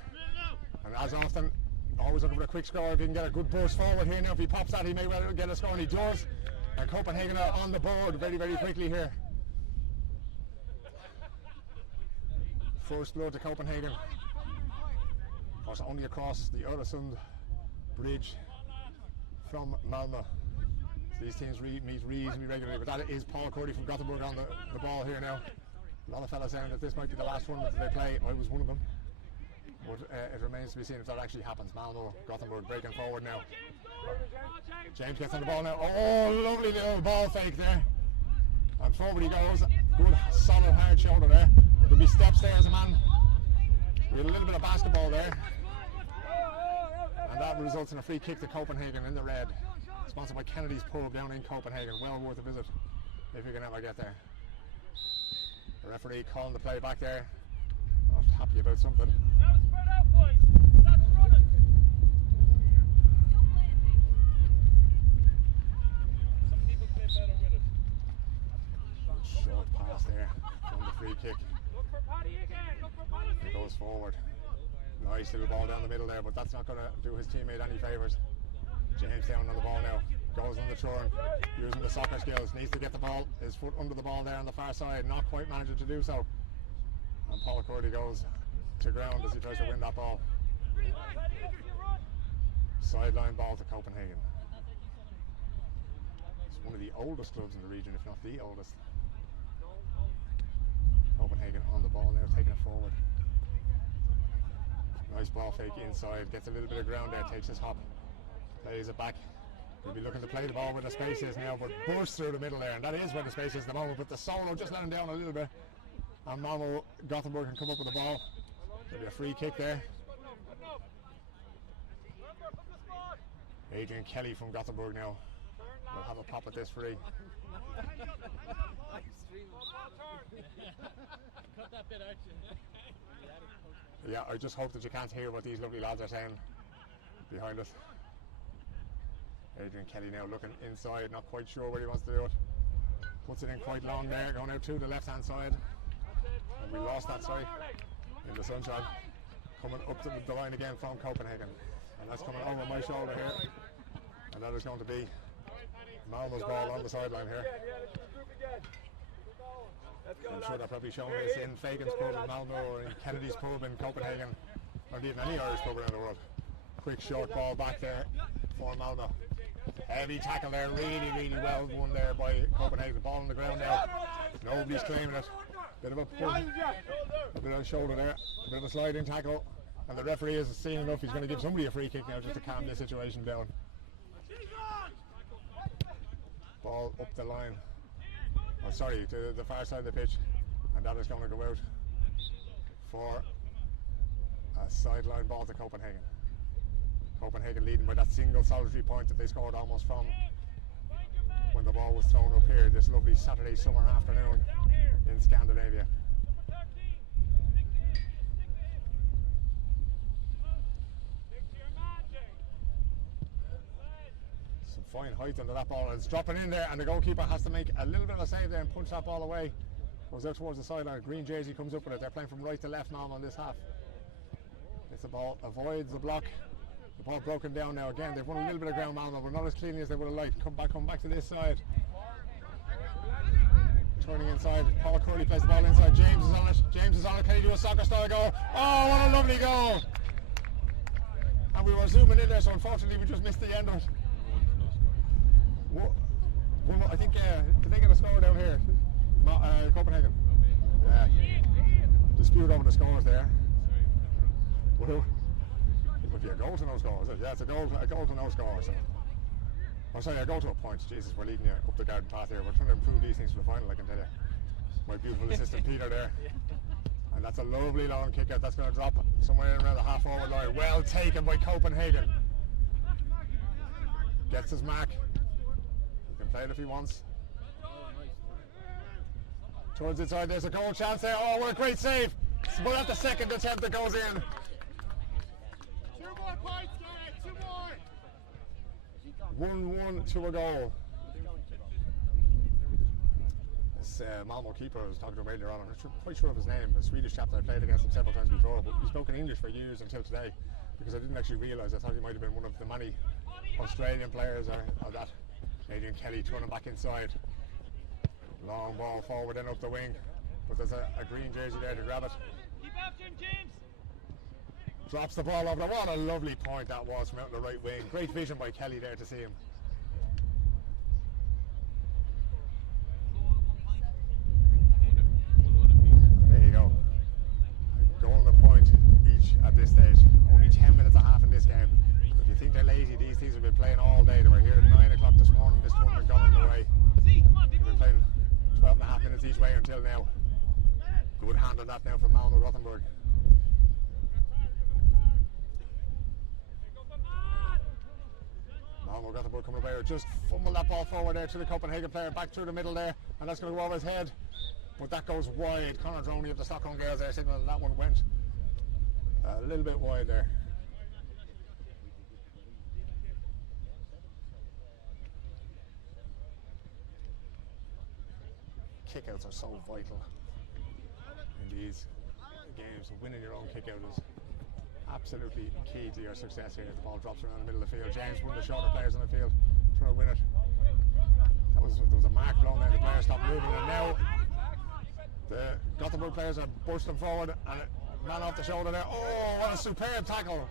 and as often, always looking for a quick score. If he can get a good burst forward here now, if he pops that, he may well get a score, and he does. And Copenhagen are on the board very, very quickly here. First blood to Copenhagen. Of course, only across the Öresund bridge from Malmö. So these teams meet reasonably regularly, but that is Paul Curdy from Gothenburg on the ball here now. A lot of fellas saying that this might be the last tournament that they play. I was one of them. But it remains to be seen if that actually happens. Malmö, Gothenburg breaking forward now. James gets on the ball now. Oh, lovely little ball fake there. And forward he goes. Good, solid, hard shoulder there. There'll be steps there as a man. We had a little bit of basketball there. And that results in a free kick to Copenhagen in the red. Sponsored by Kennedy's Pub down in Copenhagen. Well worth a visit if you can ever get there. The referee calling the play back there. Not happy about something. Short pass there from the free kick. He goes forward. Nice little ball down the middle there, but that's not going to do his teammate any favours. James down on the ball now. Goes on the turn, using the soccer skills. Needs to get the ball. His foot under the ball there on the far side. Not quite managing to do so. And Paul Cordy goes to ground as he tries to win that ball. Sideline ball to Copenhagen. It's one of the oldest clubs in the region, if not the oldest. Copenhagen on the ball now, taking it forward. Nice ball fake inside, gets a little bit of ground there, takes his hop, plays it back. He'll be looking to play the ball where the space is now, but bursts through the middle there, and that is where the space is at the moment. But the solo just let him down a little bit, and Malmö Gothenburg can come up with the ball. There'll be a free kick there. Adrian Kelly from Gothenburg now will have a pop at this free. Cut that bit out. Yeah, I just hope that you can't hear what these lovely lads are saying behind us. Adrian Kelly now looking inside, not quite sure where he wants to do it. Puts it in quite long there, going out to the left hand side. And we lost that side in the sunshine. Coming up to the line again from Copenhagen. And that's coming over my shoulder here. And that is going to be Malmö's ball on the sideline here. I'm sure they're probably showing this in Fagan's pub in Malmö or in Kennedy's pub in Copenhagen, or indeed any Irish pub around the world. Quick short ball back there for Malmö. Heavy tackle there, really well won there by Copenhagen. The ball on the ground now. Nobody's claiming it. Bit of a pull, a bit of a shoulder there, a bit of a sliding tackle. And the referee is seeing enough, he's going to give somebody a free kick now just to calm the situation down. Ball up the line. Oh, sorry, to the far side of the pitch, and that is going to go out for a sideline ball to Copenhagen. Copenhagen leading by that single solitary point that they scored almost from when the ball was thrown up here this lovely Saturday summer afternoon in Scandinavia. Fine height under that ball, and it's dropping in there, and the goalkeeper has to make a little bit of a save there and punch that ball away. Goes out towards the sideline. Green jersey comes up with it. They're playing from right to left now on this half. It's the ball, avoids the block. The ball broken down now again. They've won a little bit of ground, Malmö, but not as cleanly as they would have liked. Come back to this side. Turning inside. Paul Curley plays the ball inside. James is on it. James is on it. Can he do a soccer style goal? Oh, what a lovely goal! And we were zooming in there, so unfortunately we just missed the end of it. Well, I think, did they get a score down here? Copenhagen. Yeah. Dispute over the scores there. Well, it would be a goal to no score, is it? Yeah, it's a goal to no score. So. Oh, sorry, a goal to a point. Jesus, we're leading you up the garden path here. We're trying to improve these things for the final, I can tell you. My beautiful assistant Peter there. And that's a lovely long kick out. That's going to drop somewhere around the half forward line. Well taken by Copenhagen. Gets his mark. Play it if he wants. Towards inside, there's a goal chance there. Oh, what a great save! But at the second attempt that goes in. 2 more points, guys! 2 more! 1-1 to a goal. This Malmö keeper I was talking to him earlier on. I'm not quite sure of his name. The Swedish chap that I played against him several times before, but he spoke in English for years until today, because I didn't actually realise. I thought he might have been one of the many Australian players or that. Adrian Kelly turning back inside. Long ball forward and up the wing. But there's a green jersey there to grab it. Keep after him, James! Drops the ball over. What a lovely point that was from out the right wing. Great vision by Kelly there to see him. There you go. A goal and a point each at this stage. Only 10 minutes and a half in this game. If you think they're lazy, these teams have been playing all day. They were here at 9 o'clock this morning. This tournament got underway. They've been playing 12 minutes each way until now. Good hand on that now from Malmö Gothenburg. Malmö Gothenburg coming away, just fumbled that ball forward there to the Copenhagen player, back through the middle there, and that's going to go over his head, but that goes wide. Conor Droney of the Stockholm GAA there signaling that one went a little bit wide there. Kickouts are so vital in these games. Winning your own kickout is absolutely key to your success here. The ball drops around the middle of the field. James, one of the shorter players on the field, trying to win it. There was a mark blown there. The player stopped moving, and now the Gothenburg players are bursting forward, and a man off the shoulder there. Oh, what a superb tackle!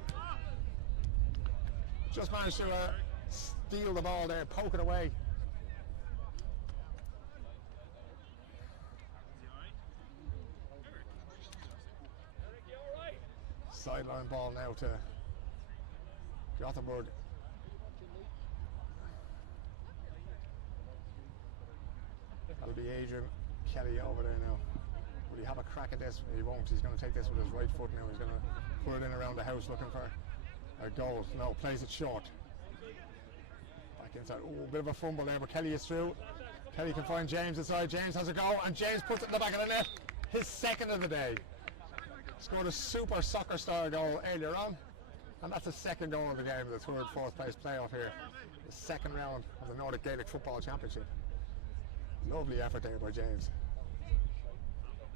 Just managed to steal the ball there, poke it away. Sideline ball now to Gothenburg. That'll be Adrian Kelly over there now. Will he have a crack at this? He won't. He's going to take this with his right foot now. He's going to put it in around the house looking for a goal. No, plays it short. Back inside. Oh, bit of a fumble there, but Kelly is through. Kelly can find James inside. James has a go, and James puts it in the back of the net. His second of the day. Scored a super soccer style goal earlier on, and that's the second goal of the game, the third, fourth place playoff here. The second round of the Nordic Gaelic Football Championship. Lovely effort there by James.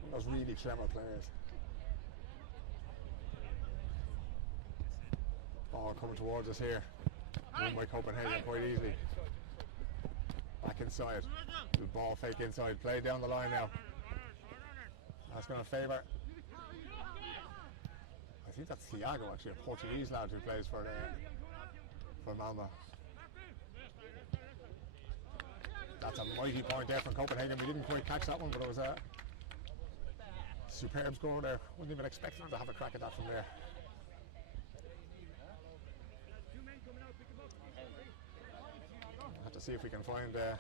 One of those really clever players. Ball coming towards us here. Won by Copenhagen quite easily. Back inside. The ball fake inside. Play down the line now. That's going to favour. I think that's Thiago, actually, a Portuguese lad who plays for Malmö. That's a mighty point there from Copenhagen. We didn't quite catch that one, but it was a superb score there. Wouldn't even expect them to have a crack at that from there. We'll have to see if we can find where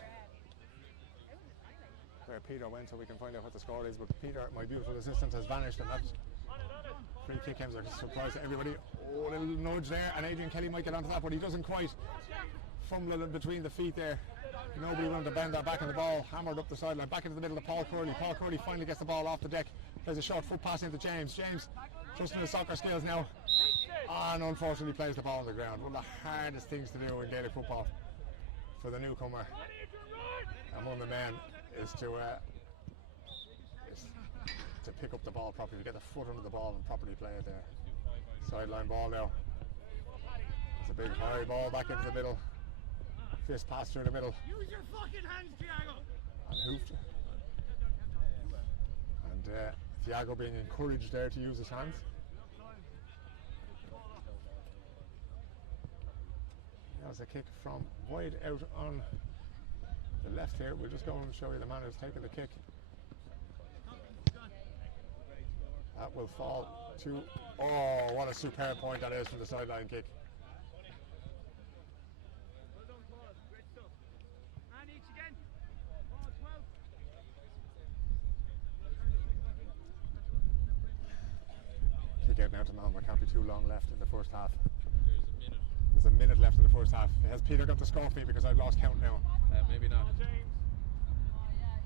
Peter went so we can find out what the score is. But Peter, my beautiful assistant, has vanished, and that's free kick comes a surprise to everybody. Oh, a little nudge there, and Adrian Kelly might get onto that, but he doesn't quite. Fumble in between the feet there. Nobody wanted to bend that back, and the ball hammered up the sideline, back into the middle of Paul Curley. Paul Curley finally gets the ball off the deck, plays a short foot pass into James. James, trusting his soccer skills now, and unfortunately plays the ball on the ground. One of the hardest things to do in Gaelic football for the newcomer, and one of the men, is to pick up the ball properly, to get the foot under the ball and properly play it there. Sideline ball now. It's a big high ball back into the middle. Fist pass through the middle. Use your fucking hands, Thiago! And hoofed. And Thiago being encouraged there to use his hands. That was a kick from wide out on the left here. We'll just go and show you the man who's taking the kick. That will fall to, oh, what a superb point that is from the sideline kick. Kick out now to Malmö. Can't be too long left in the first half. There's a minute left in the first half. Has Peter got the score for me, because I've lost count now? Maybe not.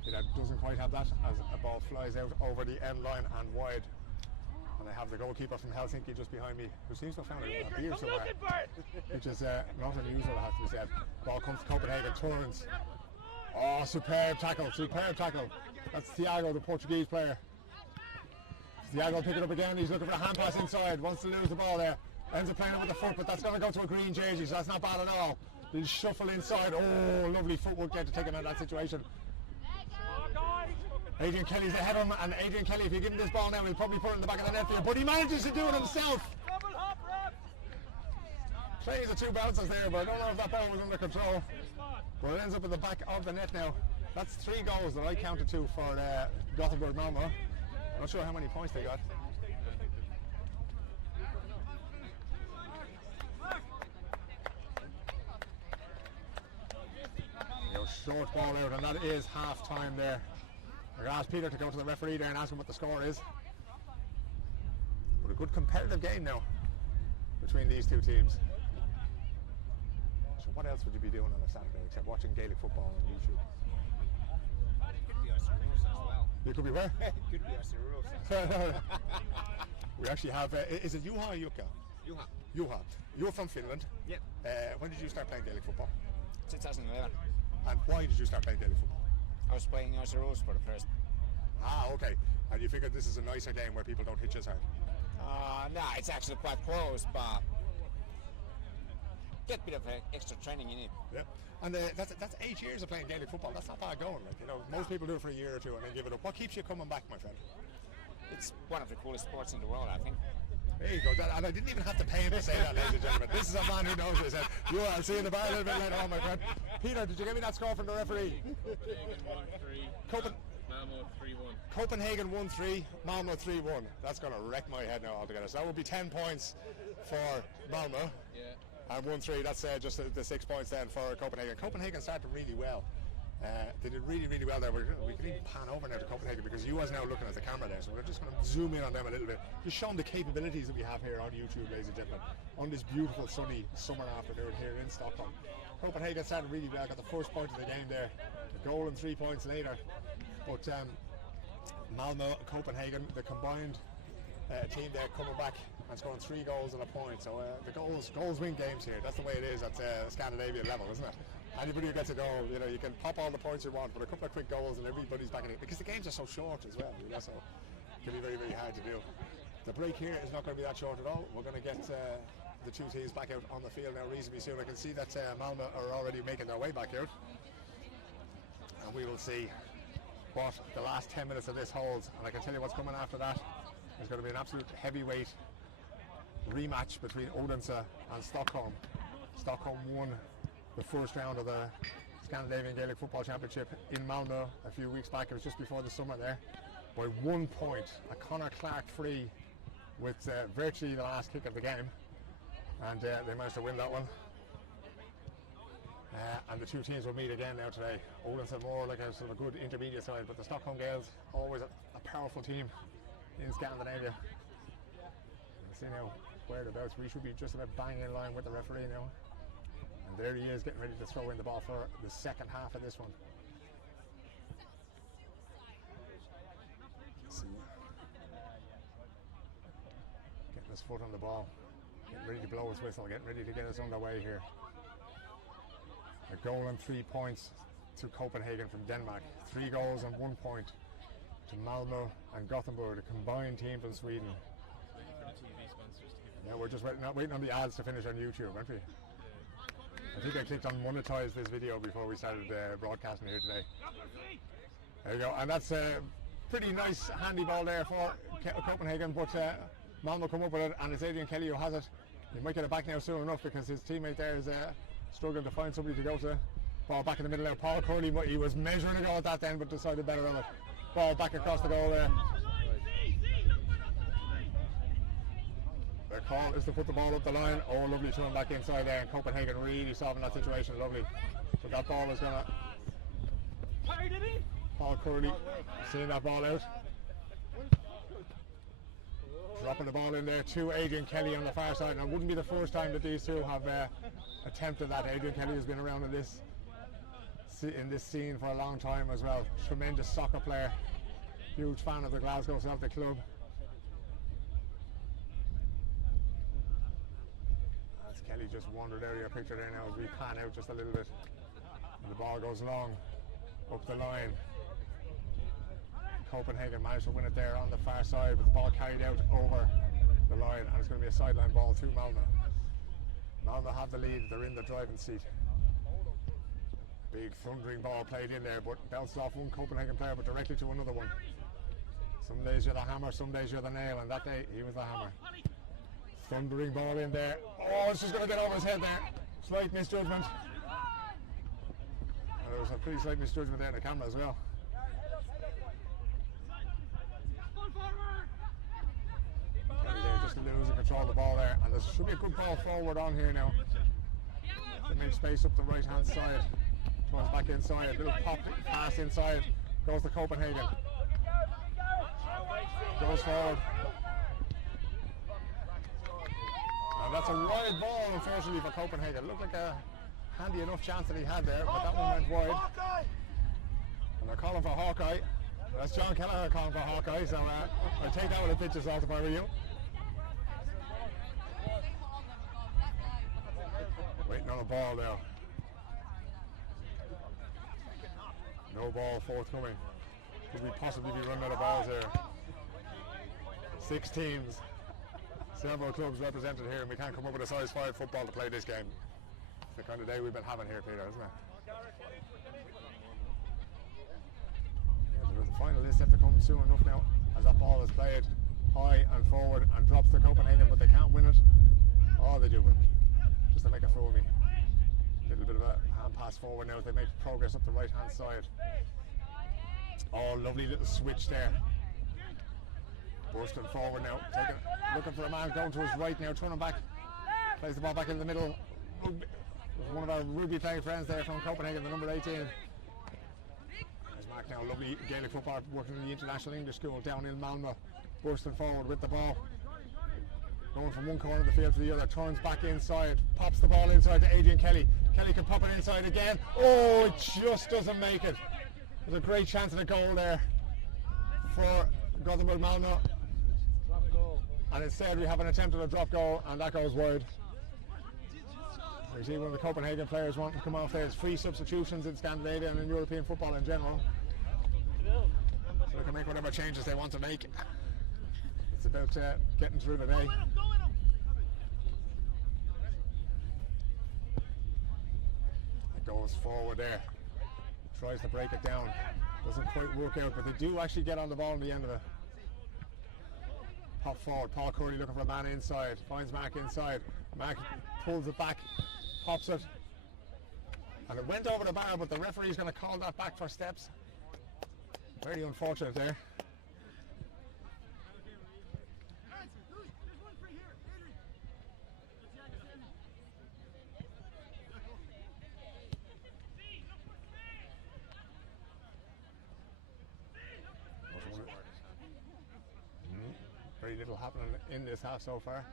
Peter doesn't quite have that as a ball flies out over the end line and wide. And I have the goalkeeper from Helsinki just behind me, who seems to have found a beer somewhere, which is not unusual, it has to be said. Ball comes to Copenhagen, turns. Oh, superb tackle, superb tackle. That's Thiago, the Portuguese player. Thiago pick it up again. He's looking for a hand pass inside, wants to lose the ball there. Ends up playing it with the foot, but that's going to go to a green jersey, so that's not bad at all. He'll shuffle inside. Oh, lovely footwork there to take him out of that situation. Adrian Kelly's ahead of him, and Adrian Kelly, if you give him this ball now, he'll probably put it in the back of the net for you, but he manages to do it himself. Plays the two bounces there, but I don't know if that ball was under control. But it ends up in the back of the net now. That's 3 goals that I counted to for Gothenburg Malmö. I'm not sure how many points they got. Short ball out, and that is half time there. I'm going to ask Peter to go to the referee there and ask him what the score is. But a good competitive game now between these two teams. So what else would you be doing on a Saturday except watching Gaelic football on YouTube? Could be us as well. You could be where? Could be us. We actually have, is it Juha or Jukka? Juha. Juha. You're from Finland. Yeah. When did you start playing Gaelic football? 2011. And why did you start playing Gaelic football? I was playing Us Rules for the first. Ah, okay. And you figured this is a nicer game where people don't hit you as hard? No, it's actually quite close, but get a bit of extra training in it. Yeah. And that's 8 years of playing Gaelic football. That's not bad going. Like, you know, most people do it for a year or two and then give it up. What keeps you coming back, my friend? It's one of the coolest sports in the world, I think. There you go. And I didn't even have to pay him to say that, ladies and gentlemen. This is a man who knows this. I'll see you in the bar a little bit later on, my friend. Peter, did you give me that score from the referee? Malmö 3-1. Copenhagen 1-3, Malmö 3-1. That's going to wreck my head now altogether. So that would be 10 points for Malmö. Yeah. And 1-3, that's just the 6 points then for Copenhagen. Copenhagen started really well. They did really, really well there. We can even pan over now to Copenhagen because you was now looking at the camera there. So we're just going to zoom in on them a little bit. Just showing the capabilities that we have here on YouTube, ladies and gentlemen, on this beautiful sunny summer afternoon here in Stockholm. Copenhagen started really well, got the first point of the game there. A goal and 3 points later. But Malmö, Copenhagen, the combined team there coming back and scoring 3 goals and a point. So the goals win games here. That's the way it is at Scandinavian level, isn't it? Anybody who gets a goal, you know, you can pop all the points you want, but a couple of quick goals and everybody's back in it. Because the games are so short as well, you know, so it can be very, very hard to do. The break here is not going to be that short at all. We're going to get the two teams back out on the field now reasonably soon. I can see that Malmö are already making their way back out. And we will see what the last 10 minutes of this holds. And I can tell you what's coming after that. There's going to be an absolute heavyweight rematch between Odense and Stockholm. Stockholm won the first round of the Scandinavian Gaelic Football Championship in Malmö a few weeks back. It was just before the summer there. By 1 point, a Connor Clark free with virtually the last kick of the game. And they managed to win that one. And the two teams will meet again now today. Odense are more like a sort of a good intermediate side, but the Stockholm Gaels, always a powerful team in Scandinavia. You can see now whereabouts. We should be just about bang in line with the referee now. And there he is, getting ready to throw in the ball for the second half of this one. Getting his foot on the ball, getting ready to blow his whistle, getting ready to get us underway here. A goal and 3 points to Copenhagen from Denmark. 3 goals and 1 point to Malmö and Gothenburg, the combined team from Sweden. Yeah, we're just waiting on the ads to finish on YouTube, aren't we? I think I clicked on monetize this video before we started broadcasting here today. There you go, and that's a pretty nice handy ball there for Copenhagen, but Malmö come up with it, and it's Adrian Kelly who has it. He might get it back now soon enough because his teammate there is struggling to find somebody to go to. Ball back in the middle now. Paul Curley, he was measuring a goal at that end, but decided better on it. Ball back across the goal there. The call is to put the ball up the line. Oh, lovely turn back inside there, and Copenhagen really solving that situation. Lovely. So that ball is going to... Paul Curley seeing that ball out. Dropping the ball in there to Adrian Kelly on the far side. And it wouldn't be the first time that these two have attempted that. Adrian Kelly has been around in this scene for a long time as well. Tremendous soccer player. Huge fan of the Glasgow Celtic club. Kelly just wandered out of your picture there now as we pan out just a little bit. And the ball goes long up the line. Copenhagen managed to win it there on the far side with the ball carried out over the line, and it's going to be a sideline ball to Malmö. Malmö have the lead, they're in the driving seat. Big thundering ball played in there, but bounced off one Copenhagen player but directly to another one. Some days you're the hammer, some days you're the nail, and that day he was the hammer. Thundering ball in there. Oh, it's just going to get over his head there. Slight misjudgment. And there was a pretty slight misjudgment there in the camera as well. Just losing control of the ball there, and there should be a good ball forward on here now. They make space up the right hand side. Towards back inside. A little pop pass inside. Goes to Copenhagen. goes forward. And that's a wide ball, unfortunately, for Copenhagen. Looked like a handy enough chance that he had there, but that one went wide. And they're calling for Hawkeye. That's John Kelleher calling for Hawkeye, so I'll take that with a pinch of salt if I were you. Waiting on a ball there. No ball forthcoming. Could we possibly be running out of balls here? 6 teams, several clubs represented here, and we can't come up with a size 5 football to play this game. It's the kind of day we've been having here, Peter, isn't it? The final is set to come soon enough now, as that ball is played high and forward and drops to Copenhagen, but they can't win it. Oh, they do win it, just to make a fool of me. A little bit of a hand pass forward now as they make progress up the right hand side. Oh, lovely little switch there. Bursting forward now, looking for a man going to his right now, turning back, plays the ball back in the middle. One of our rugby playing friends there from Copenhagen, the number 18. There's Mark now, lovely Gaelic football, working in the International English School down in Malmö. Bursting forward with the ball. Going from one corner of the field to the other, turns back inside, pops the ball inside to Adrian Kelly. Kelly can pop it inside again. Oh, it just doesn't make it. There's a great chance at a goal there for Gothenburg Malmö. And instead we have an attempt at a drop goal, and that goes wide. So you see one of the Copenhagen players wanting to come off there. There's free substitutions in Scandinavia and in European football in general. So they can make whatever changes they want to make. It's about getting through the day. It goes forward there. Tries to break it down. Doesn't quite work out, but they do actually get on the ball in the end of it. Pop forward. Paul Curry looking for a man inside. Finds Mac inside. Mac pulls it back. Pops it. And it went over the bar, but the referee's going to call that back for steps. Very unfortunate there. Very little happening in this half so far.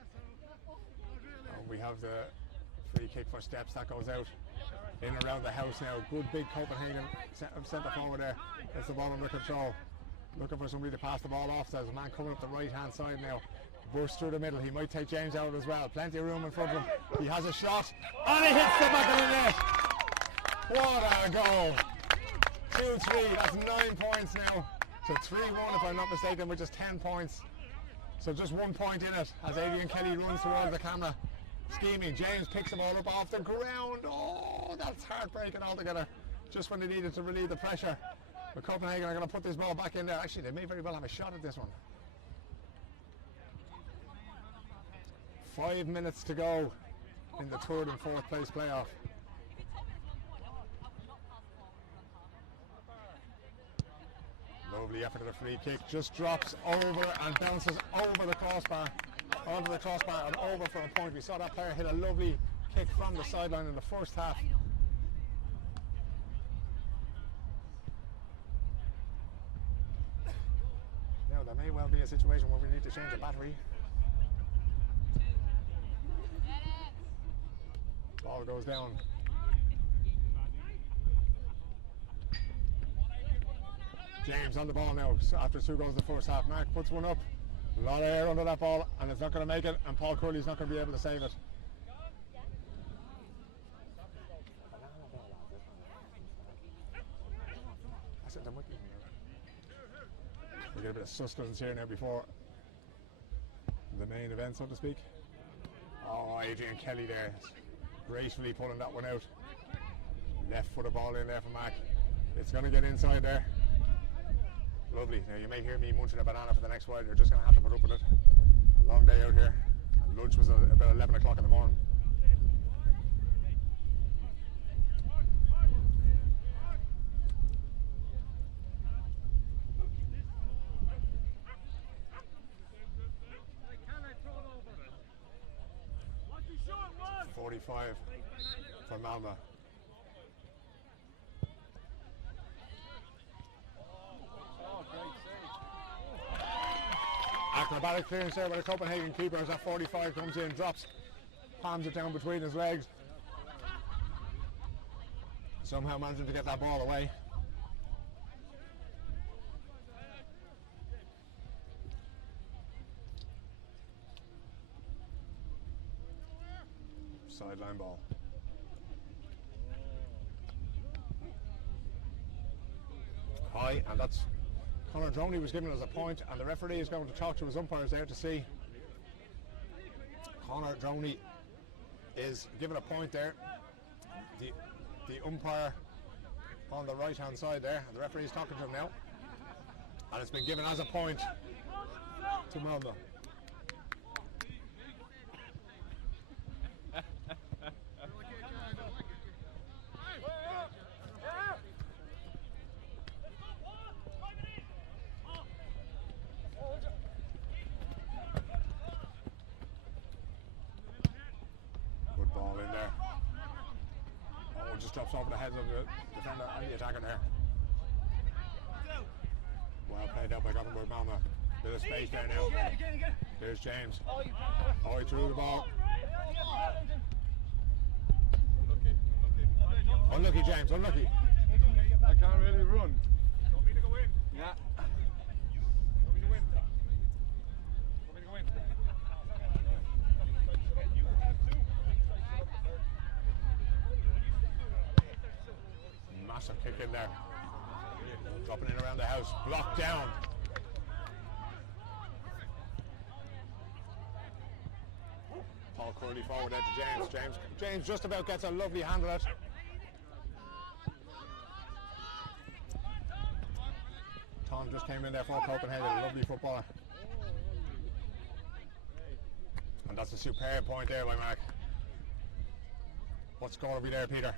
We have the free kick for steps that goes out in around the house now. Good big Copenhagen centre forward there. That's the ball under control. Looking for somebody to pass the ball off. There's a man coming up the right hand side now. Burst through the middle. He might take James out as well. Plenty of room in front of him. He has a shot and he hits the back of the net. What a goal! 2-3. That's 9 points now to 3-1 if I'm not mistaken, which is 10 points. So just 1 point in it as Adrian Kelly runs towards the camera. Scheming. James picks the ball up off the ground. Oh, that's heartbreaking altogether. Just when they needed to relieve the pressure. But Copenhagen are going to put this ball back in there. Actually, they may very well have a shot at this one. 5 minutes to go in the 3rd and 4th place playoff. Lovely effort at a free kick. Just drops over and bounces over the crossbar. Onto the crossbar and over for a point. We saw that player hit a lovely kick from the sideline in the first half. Now there may well be a situation where we need to change the battery. Ball goes down. James on the ball now after 2 goals in the first half. Mark puts one up. A lot of air under that ball, and it's not going to make it, and Paul Curley's not going to be able to save it. We get a bit of sustenance here now before the main event, so to speak. Oh, Adrian Kelly there, gracefully pulling that one out. Left foot of ball in there for Mac. It's going to get inside there. Lovely. Now you may hear me munching a banana for the next while. You're just going to have to put up with it. A long day out here. And lunch was about 11 o'clock in the morning. .45 for Malmö. Acrobatic clearance there by the Copenhagen keeper as that 45 comes in, drops, palms it down between his legs. Somehow managing to get that ball away. Sideline ball. High, and that's Conor Droney was given as a point, and the referee is going to talk to his umpires there to see. Conor Droney is given a point there. The umpire on the right hand side there, and the referee is talking to him now, and it's been given as a point to Malmö. Drops over the heads of the defender and the attacker there. Well played out by Gothenburg Malmö. Bit of space there now. Here's James. Oh, he threw the ball. Unlucky James, unlucky. I can't really run. Want me to go in? Yeah. Want me to win? Want me to go in? You have two. Massive kick in there. Dropping in around the house. Blocked down. Paul Curley forward there to James. James just about gets a lovely handle at it. Tom just came in there for Copenhagen. A lovely footballer. And that's a superb point there by Mark. What score will be there, Peter?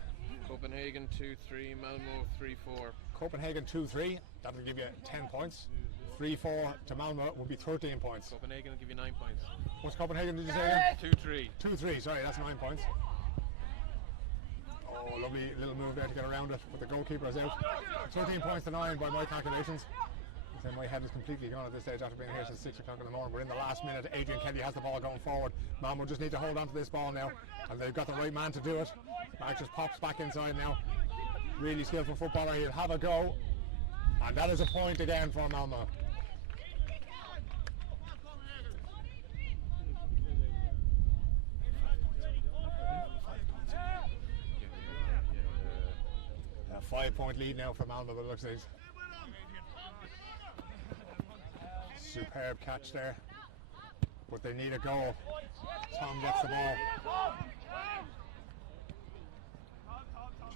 Copenhagen 2-3, Malmö 3-4. Copenhagen 2-3, that'll give you 10 points. 3-4 to Malmö will be 13 points. Copenhagen will give you 9 points. What's Copenhagen, did you say again? 2-3. 2-3, sorry, that's 9 points. Oh, lovely little move there to get around it, but the goalkeeper is out. 13 points to 9 by my calculations. So my head is completely gone at this stage after being here since 6 o'clock in the morning. We're in the last minute. Adrian Kelly has the ball going forward. Malmö just need to hold on to this ball now, and they've got the right man to do it. Mark just pops back inside now. Really skillful footballer. He'll have a go, and that is a point again for Malmö. A 5-point lead now for Malmö, but it looks like superb catch there, but they need a goal. Tom gets the ball,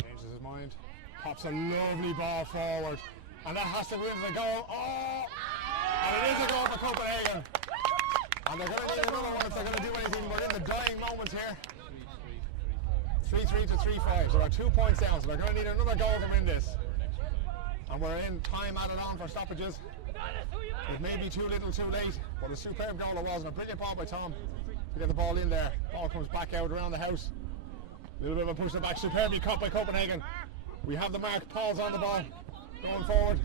changes his mind, pops a lovely ball forward, and that has to win the goal. Oh, and it is a goal for Copenhagen, and they're going to need another one if they're going to do anything. We're in the dying moments here. 3-3 to 3-5, so we're 2 points down, so they're going to need another goal to win this, and we're in time added on for stoppages. It may be too little too late, but a superb goal it was, and a brilliant ball by Tom to get the ball in there. Ball comes back out around the house. A little bit of a push it back, superbly caught by Copenhagen. We have the mark, Paul's on the ball, going forward.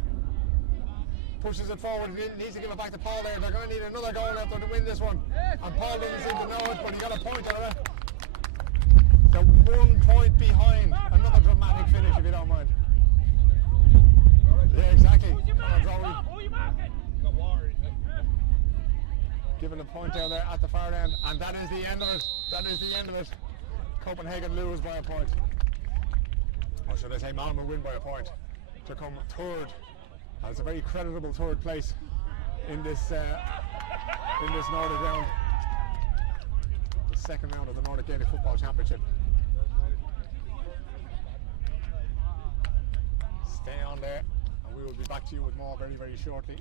Pushes it forward, he needs to give it back to Paul there. They're going to need another goal after to win this one. And Paul doesn't seem to know it, but he got a point out of it. They're 1 point behind. Another dramatic finish, if you don't mind. Yeah, exactly. Given a point down there at the far end, and that is the end of it. That is the end of it. Copenhagen lose by a point. Or should I say Malmö win by a point to come third. It's a very creditable third place in this Nordic round. The second round of the Nordic Gaelic Football Championship. Stay on there, and we will be back to you with more very, very shortly.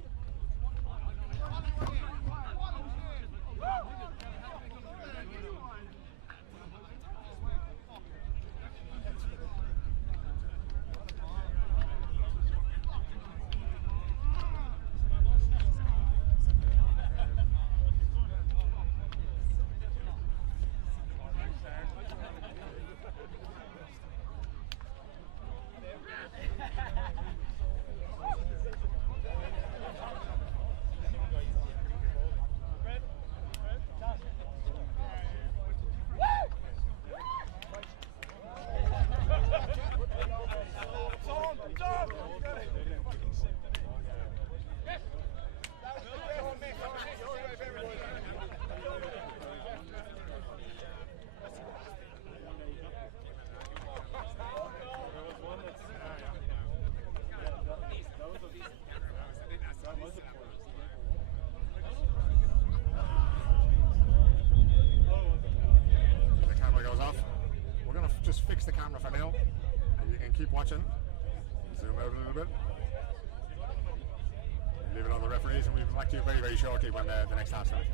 keep watching. Zoom out a little bit. Leave it on the referees, and we'll be back to you very, very shortly when the next half starts.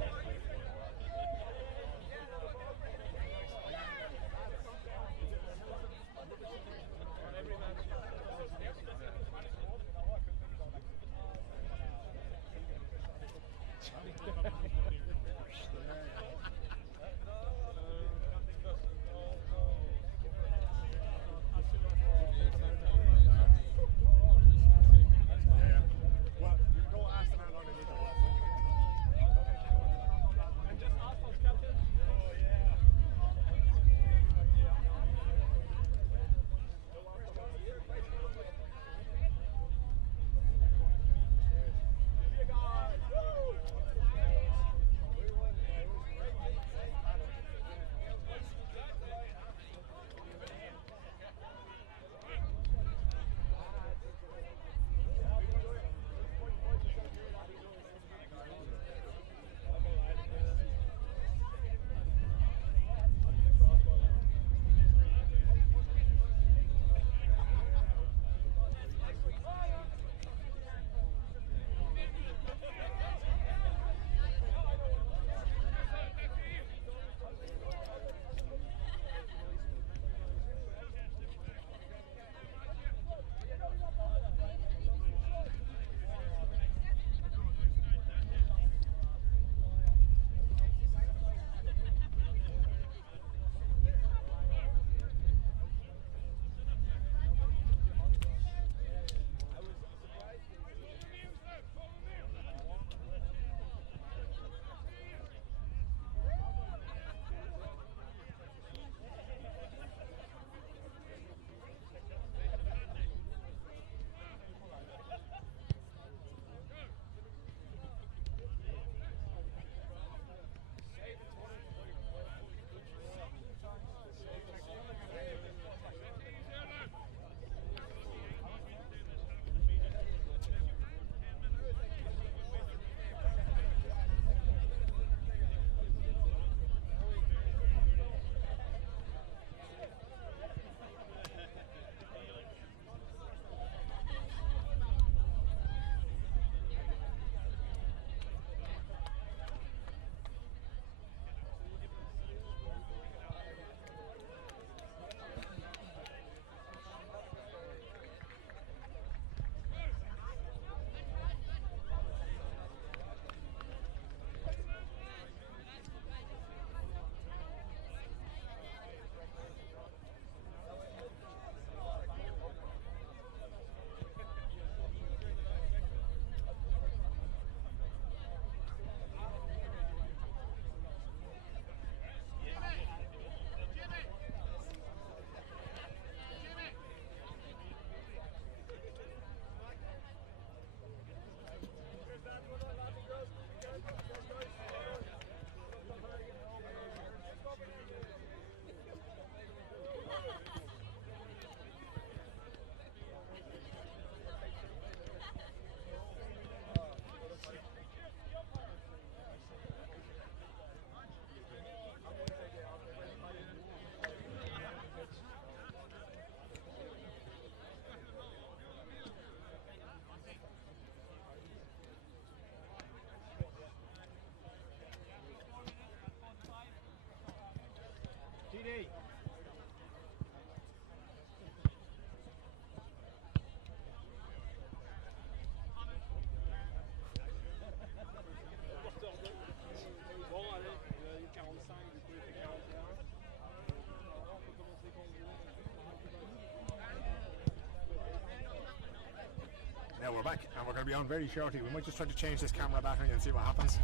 Now we're back and we're going to be on very shortly. We might just try to change this camera battery and see what happens,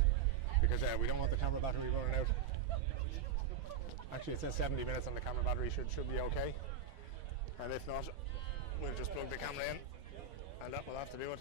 because we don't want the camera battery running out. Actually, it says 70 minutes on the camera battery, should be okay. And if not, we'll just plug the camera in and that will have to do it.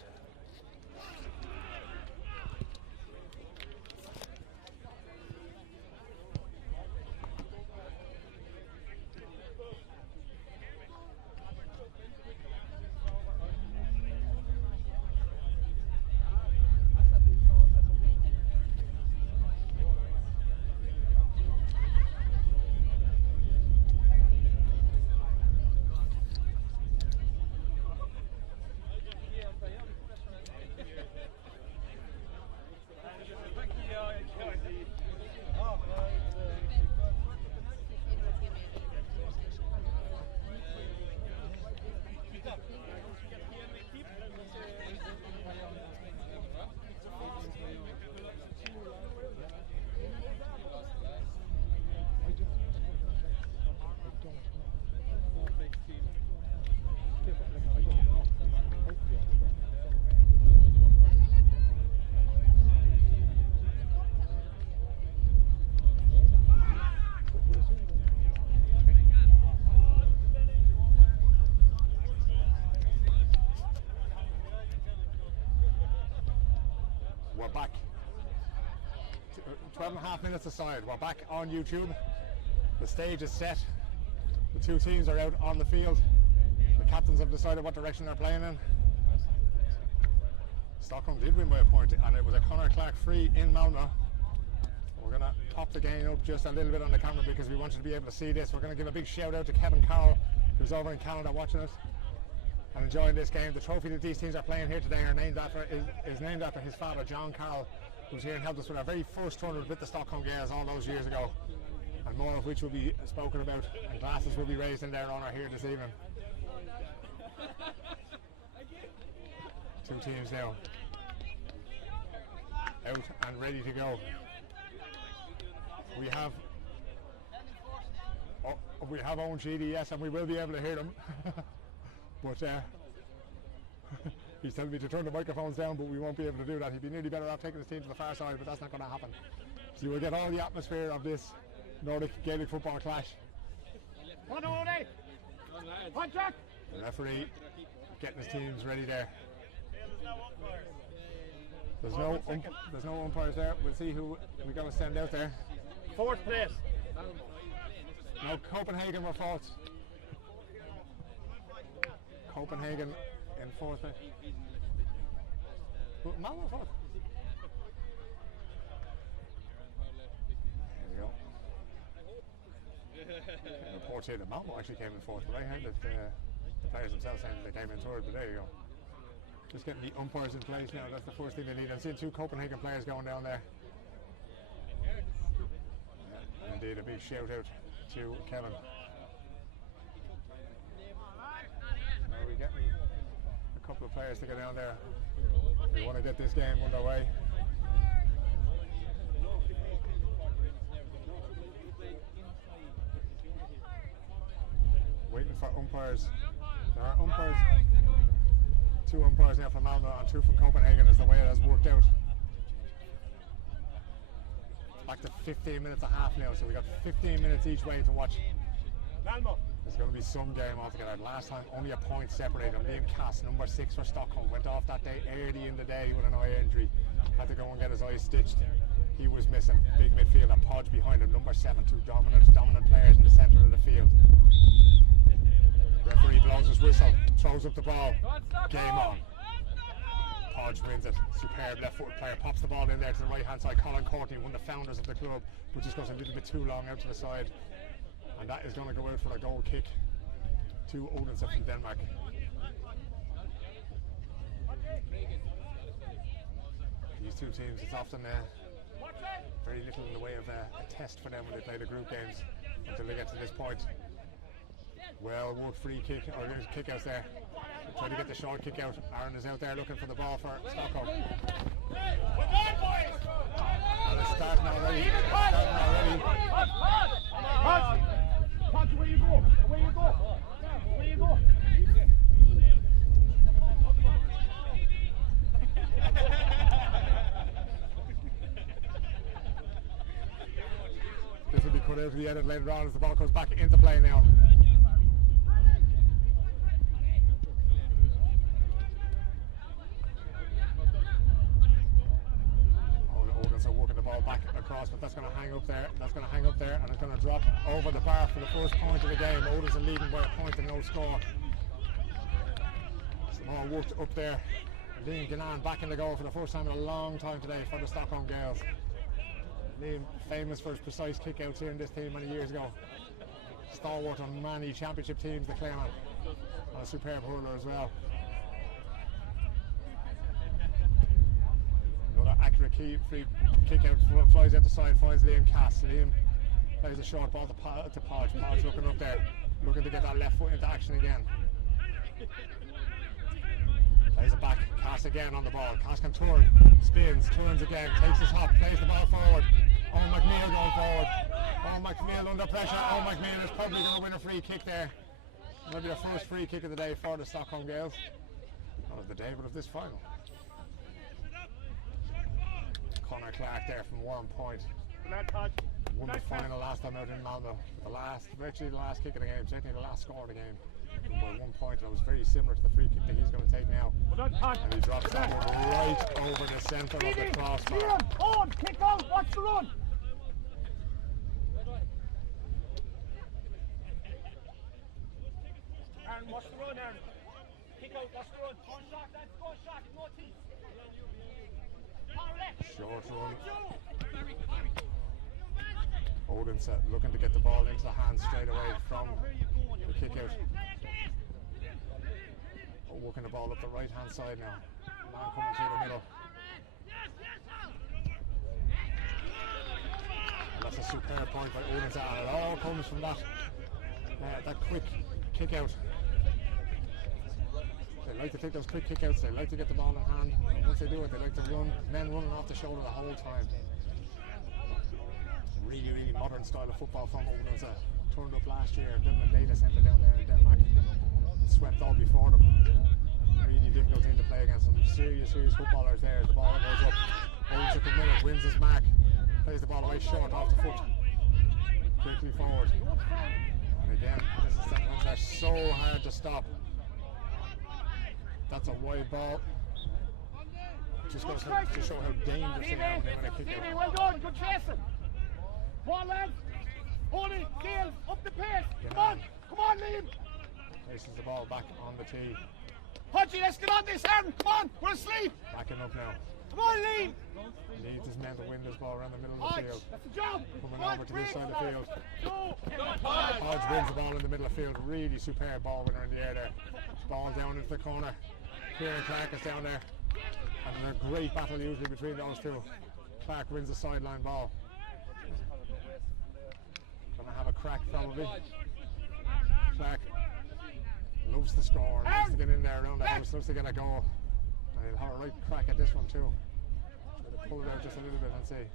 we're back. 12 and a half minutes aside, we're back on YouTube. The stage is set. The two teams are out on the field. The captains have decided what direction they're playing in. Stockholm did win by a point, and it was a Conor Clark free in Malmö. We're going to pop the game up just a little bit on the camera because we want you to be able to see this. We're going to give a big shout out to Kevin Carroll, who's over in Canada watching us and enjoying this game. The trophy that these teams are playing here today is named after his father, John Carroll, who's here and helped us with our very first tournament with the Stockholm GAA all those years ago, and more of which will be spoken about, and glasses will be raised in their honour here this evening. Two teams now out and ready to go. We have own GDS and we will be able to hear them. But he's telling me to turn the microphones down, but we won't be able to do that. He'd be nearly better off taking his team to the far side, but that's not going to happen. So you will get all the atmosphere of this Nordic Gaelic football clash. The referee getting his teams ready there. There's no umpires there. We'll see who we're going to send out there. Fourth place. No, Copenhagen were fourth. Copenhagen in fourth place. Malmö fourth. There you go. Report here that Malmö actually came in fourth, but I heard that the players themselves saying that they came in third, but there you go. Just getting the umpires in place now, that's the first thing they need. I'm seeing two Copenhagen players going down there. Yeah, indeed, a big shout out to Kevin. Are we getting a couple of players to go down there? We want to get this game underway. Waiting for umpires. There are umpires. Two umpires now from Malmö and two from Copenhagen is the way it has worked out. Back to 15 minutes a half now, so we got 15 minutes each way to watch. There's going to be some game altogether. Last time only a point separated. Liam Cass, number 6 for Stockholm, went off that day early in the day with an eye injury. Had to go and get his eye stitched. He was missing. Big midfielder Podge behind him, number 7. Two dominant players in the centre of the field. Referee blows his whistle, throws up the ball. Game on. Podge wins it. Superb left-footed player pops the ball in there to the right-hand side. Colin Courtney, one of the founders of the club, but just goes a little bit too long out to the side, and that is going to go out for a goal kick to Odense from Denmark. These two teams, it's often very little in the way of a test for them when they play the group games until they get to this point. Well, worked free kick, or there's kick outs there. We'll try to get the short kick out. Aaron is out there looking for the ball for Stockholm. And it's starting already. Punch, where you go? Where you go? Where you go? This will be cut out to the edit later on as the ball comes back into play now. Odense are working the ball back across, but that's going to hang up there. That's going to hang up there, and it's going to drop over the bar for the first point of the game. Odense are leading by a point and no score. The ball worked up there. Liam Gannon back in the goal for the first time in a long time today for the Stockholm GAA. Liam, famous for his precise kickouts here in this team many years ago. Stalwart on many championship teams, the Claymont. And a superb hurler as well. Another accurate free kick out, flies out the side, finds Liam Cass. Liam plays a short ball to Podge. Podge looking up there, looking to get that left foot into action again. Plays it back, Cass again on the ball. Cass can turn, spins, turns again, takes his hop, plays the ball forward. Owen McNeil going forward. Owen McNeil under pressure. Owen McNeil is probably going to win a free kick there. Maybe the first free kick of the day for the Stockholm GAA. Not of the day, but of this final. Conor Clark there from 1 point. Won the final last time out in Malmö. Virtually the last kick of the game, certainly the last score of the game. by 1 point. That was very similar to the free kick that he's going to take now. And he drops that one right over the centre of the crossbar. On, kick out, watch the run. Aaron, watch the run, Aaron. Kick out, watch the run. Go shot, that's go shot, no teeth. Short run. Odin's looking to get the ball into the hands straight away from the kick out. Working the ball up the right hand side now. Man coming through the middle. And that's a superb point by Odin's, and it all comes from that quick kick out. They like to take those quick kick outs, they like to get the ball in hand. And once they do it, they like to run, men running off the shoulder the whole time. Really, really modern style of football from Odin's. Turned up last year, Dublin Data Centre down there in Denmark. Swept all before them. Really difficult thing to play against some serious footballers there. The ball goes up. Odin's took a minute, wins his mark, plays the ball away short off the foot. Quickly forward. And again, this is something that's so hard to stop. That's a wide ball. Just goes to show how dangerous they are when they kick it. Well done, good chasing. Come on, lads. Hold it, Gale, up the pace. Come on, Liam. Places the ball back on the tee. Punchy, let's get on this, Aaron. Come on, we're asleep. Backing up now. Come on, Liam. Needs his men to win this ball around the middle of the field. That's the job. Coming over to this side of the field. Hodge wins the ball in the middle of the field. Really superb ball winner in the air there. Ball down into the corner. Kieran Clark is down there. And a great battle usually between those two. Clark wins the sideline ball. Gonna have a crack probably. Clark loves to score, loves to get in there around the house, loves to get a goal. And he'll have a right crack at this one too. Try to pull it out just a little bit and see.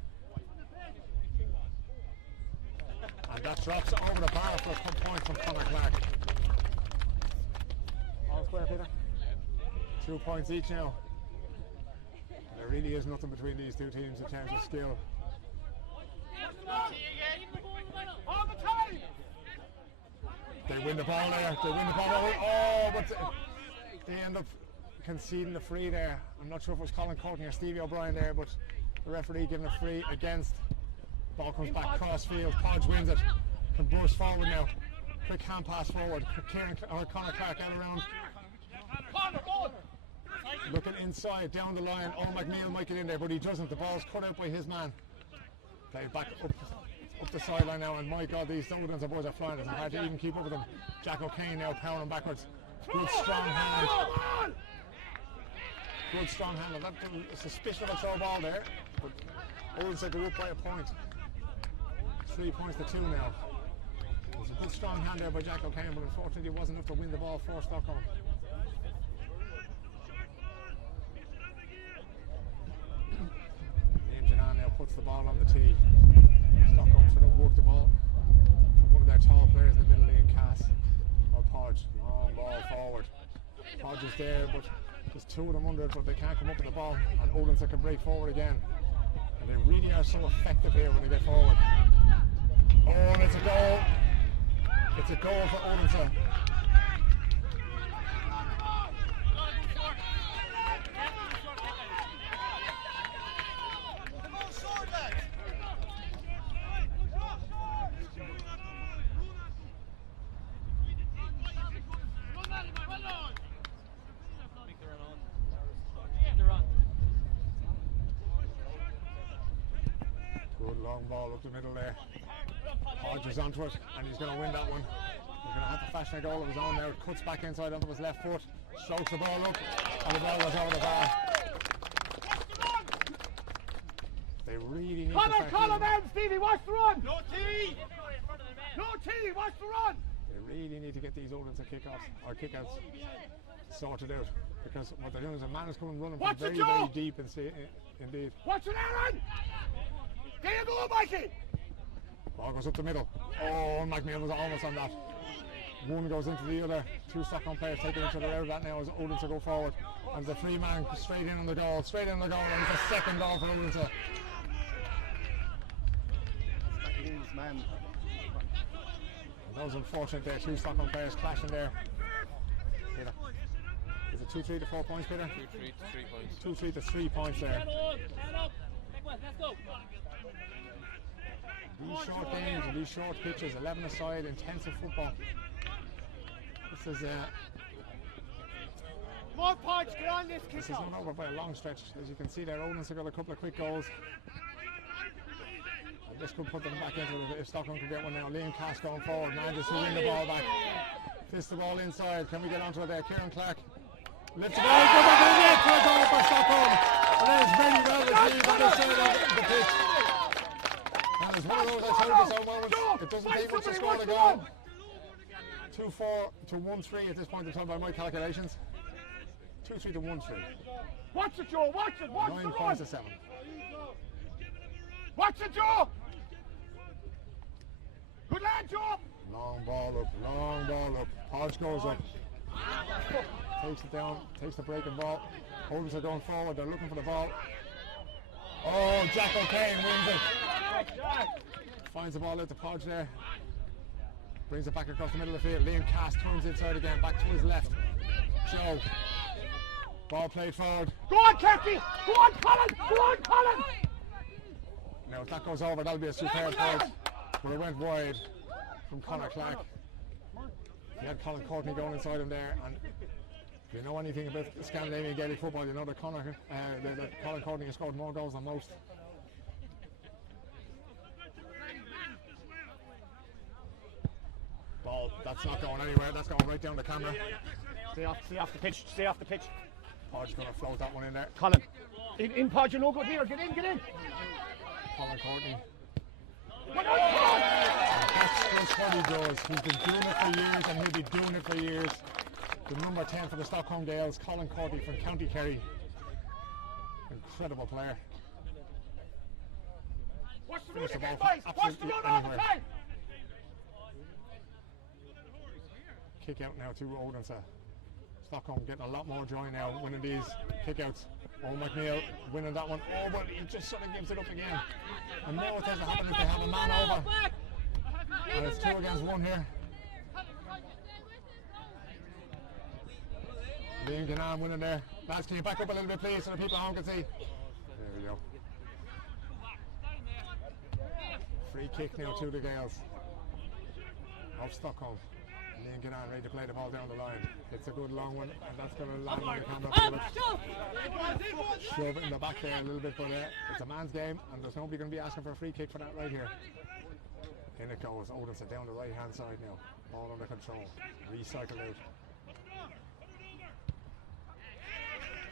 And that drops over the bar for a point from Conor Clark. All square, Peter. 2 points each now. And there really is nothing between these two teams in terms of skill. All the time. They win the ball there. They win the ball. Oh, but they end up conceding the free there. I'm not sure if it was Colin Courtney or Stevie O'Brien there, but the referee giving a free against. Ball comes back cross field. Podge wins it. Can burst forward now. Quick hand pass forward. Conor Clark out around. Looking inside, down the line. Oh, McNeil might get in there, but he doesn't. The ball's cut out by his man. Played back up the sideline now, and my God, these Odin's boys are flying. It's hard to even keep up with them. Jack O'Kane now powering backwards. Good strong hand. Good strong hand. That was a suspicion of a throw ball there, but Odin's said they're up by a point. 3 points to 2 now. It was a good strong hand there by Jack O'Kane, but unfortunately it wasn't enough to win the ball for Stockholm. Now puts the ball on the tee. Stockholm should have worked the ball from one of their tall players in the middle, Liam Cass or Podge. Long ball forward. Podge is there, but there's two of them under it, but they can't come up with the ball. And Odin's can break forward again. And they really are so effective here when they get forward. Oh, and it's a goal. It's a goal for Odin's. Good long ball up the middle there. Hodge is onto it, and he's going to win that one. He's going to have to fashion a goal of his own now. It cuts back inside onto his left foot, strokes the ball up, and the ball goes over the bar. They really need to Colin, Stevie, watch the run! No T! No T, watch the run! They really need to get these Odin's kickoffs or kickouts sorted out, because what they're doing is a man is coming running from very, very deep indeed. Watch it, Aaron! There you go, Mikey! Ball goes up the middle. Oh, McNeil was almost on that. One goes into the other. Two Stockholm players taking each other out of that now as Odin's go forward. And the free man straight in on the goal. Straight in on the goal, and it's a second goal for Odin's. That was unfortunate there. Two Stockholm players clashing there. it 2-3 to 4 points, Peter? 2-3 to 3 points. 2-3 to 3 points there. Let's go. These short games and these short pitches, 11 aside, intensive football. This is More points, get on this this is kick-off. not over by a long stretch. As you can see there, Odense have got a couple of quick goals. And this could put them back into it if Stockholm could get one now. Liam Cass going forward, Mantis to win the ball back. Fist the ball inside. Can we get onto it there? Kieran Clark lifts the ball, go back in net for a goal for Stockholm. And that is very well received on the side of the pitch. And it's one of those, I told you so moments, it doesn't take much to score the goal. 2-4 to 1-3 at this point in time by my calculations. 2-3 to 1-3. Watch it, Joe, watch it, watch 9 it. points to 7. Watch it, Joe. Good lad, Joe. Long ball up. Hodge goes up. Takes it down, takes the breaking ball. Oldens are going forward, they're looking for the ball. Oh, Jack O'Kane wins it. Finds the ball out to Podge there. Brings it back across the middle of the field. Liam Cass turns inside again, back to his left. Joe. Ball played forward. Go on, Kathy. Go on, Colin. Go on, Colin. Now if that goes over, that'll be a superb point. But it went wide from Conor Clark. He had Colin Courtney going inside him there, and if you know anything about Scandinavian Gaelic football, you know that Colin Courtney has scored more goals than most. Ball, that's not going anywhere, that's going right down the camera. Stay off the pitch, stay off the pitch. Podge going to float that one in there. Colin. In Podge, you're no good here. Get in. Colin Courtney. Come on. That's what he does. He's been doing it for years and he'll be doing it for years. The number 10 for the Stockholm Gaels, Colin Courtney from County Kerry. Incredible player. Watch the Finish the ball boys. from Watch the absolutely run all the anywhere. time. Kick out now to Odense. Stockholm getting a lot more joy now, winning these kickouts. Oh, McNeil winning that one. Oh, but he just sort of gives it up again. And now what tends to happen if they have a man over. And it's 2 against 1 here. Liam Gannon winning there. Lads, can you back up a little bit, please, so the people at home can see? There we go. Free kick now to the Gaels of Stockholm. Liam Gannon ready to play the ball down the line. It's a good long one, and that's going to land on the camera. Shove it in the back there a little bit, but it's a man's game, and there's nobody going to be asking for a free kick for that right here. In it goes. Odense down the right hand side now. Ball under control. Recycled out.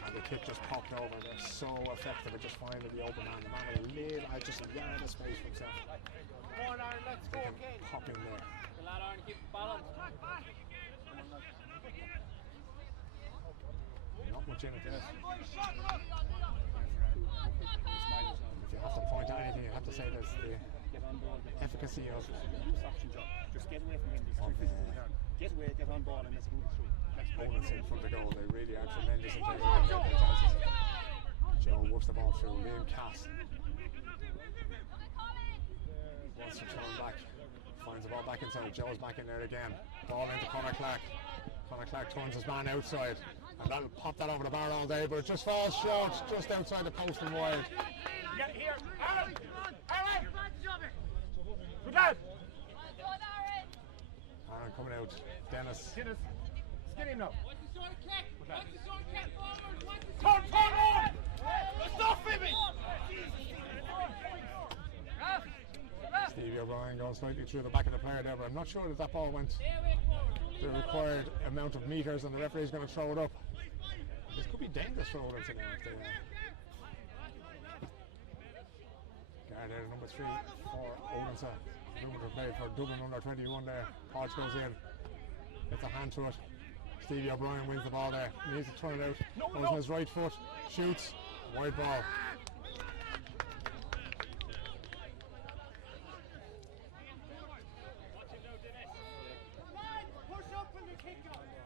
And the kick just popped over. They're so effective at just finding the open man. The man with a little, just a yard of space for himself. Come on, Aaron, let's go again. Pop in there. The lad, Aaron, keep the balance. Not much in it there. If you have to point out anything, you have to say there's the efficacy of Just get away from him. Get away, get on ball, and let's move it through. Odense in front of goal. They really are tremendous in terms of their chances. Joe works the ball through. Liam Cass wants to turn back. Finds the ball back inside. Joe's back in there again. Ball into Conor Clark. Conor Clark turns his man outside, and that'll pop that over the bar all day, but it just falls short, just outside the post and wide. Get here. Aaron! Aaron! Good lad. Aaron coming out. Dennis. Get him now. Turn on! Stop filming! Stevie O'Brien going slightly through the back of the player there, but I'm not sure that that ball went the required amount of meters, and the referee's going to throw it up. This could be dangerous for Odense now if they guard there, number 3 for Odense. Room to play for Dublin under 21 there. Podge goes in. Gets a hand to it. Stevie O'Brien wins the ball there. He needs to turn it out. Goes on his right foot. Shoots. Wide ball.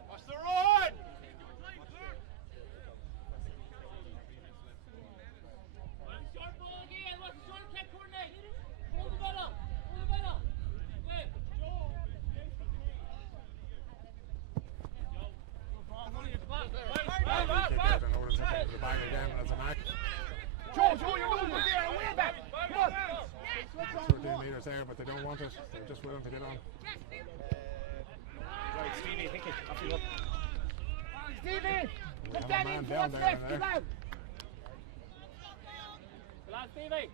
What's the run? back again as a mark. Joe, you're moving there, way back. Come on. 13 metres there, but they don't want it. They're just willing to get on. Right, Stevie, think it. Off you go. Stevie! We Put have that a man in, down what's there left, in get there. out! Come on, Stevie.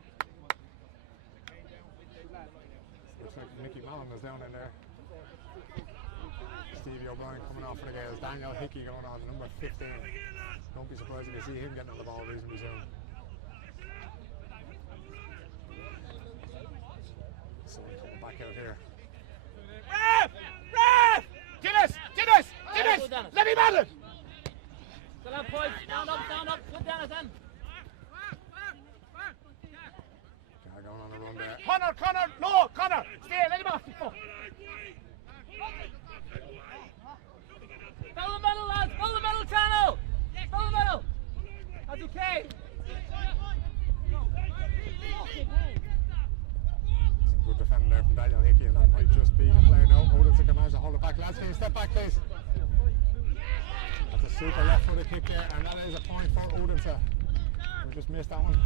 Looks like Mickey Mallon is down in there. Stevie O'Brien coming off for the Gales. Daniel Hickey going on, number 15. Don't be surprised if you see him getting on the ball reasonably soon. So we're coming back out here. Ref! Dennis! Let him at it! Still have points. Stand up. Good down, then. Guy going on a run there. Connor! No, Connor! Stay, let him off the foot. Follow the middle, lads. Follow the middle channel. Follow the middle. That's okay. Good defending there from Daniel Hickey, and that might just be the play now. Odin's can manage to hold it back. Lads, can you step back, please? That's a super left footed kick there, and that is a point for Odin's. We just missed that one.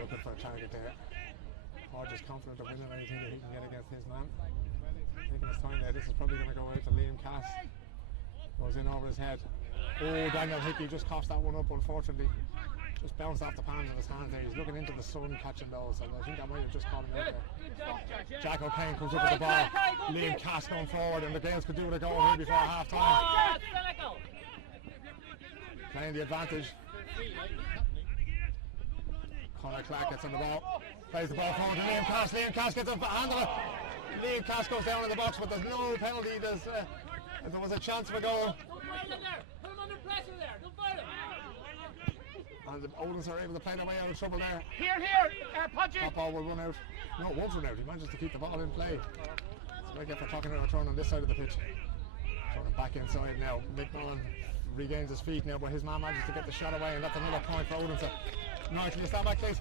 Looking for a target there. Hodge is confident of winning anything that he can get against his man. Taking his time there. This is probably going to go out to Liam Cass. Goes in over his head. Oh, Daniel Hickey just coughs that one up, unfortunately. Just bounced off the palms of his hands there. He's looking into the sun catching those. And I think that might have just caught him out there. Jack O'Kane comes up with the ball. Liam Cass going forward, and the Gales could do with a goal here before half time. Playing the advantage. Conor Clark gets on the ball, plays the ball forward to Liam Cass. Liam Cass gets a hand on it. Liam Cass goes down in the box, but there's no penalty. There was a chance for a goal. Don't fire him there. Put him under pressure there. Don't fire him. And the Odins are able to play their way out of trouble there. Here, Pudgy. That ball will run out. No, it won't run out. He manages to keep the ball in play. That's what I get for talking about a turn on this side of the pitch. Turning back inside now. Mick Mullen regains his feet now, but his man manages to get the shot away, and that's another point for Odins. No, can you stand back, please?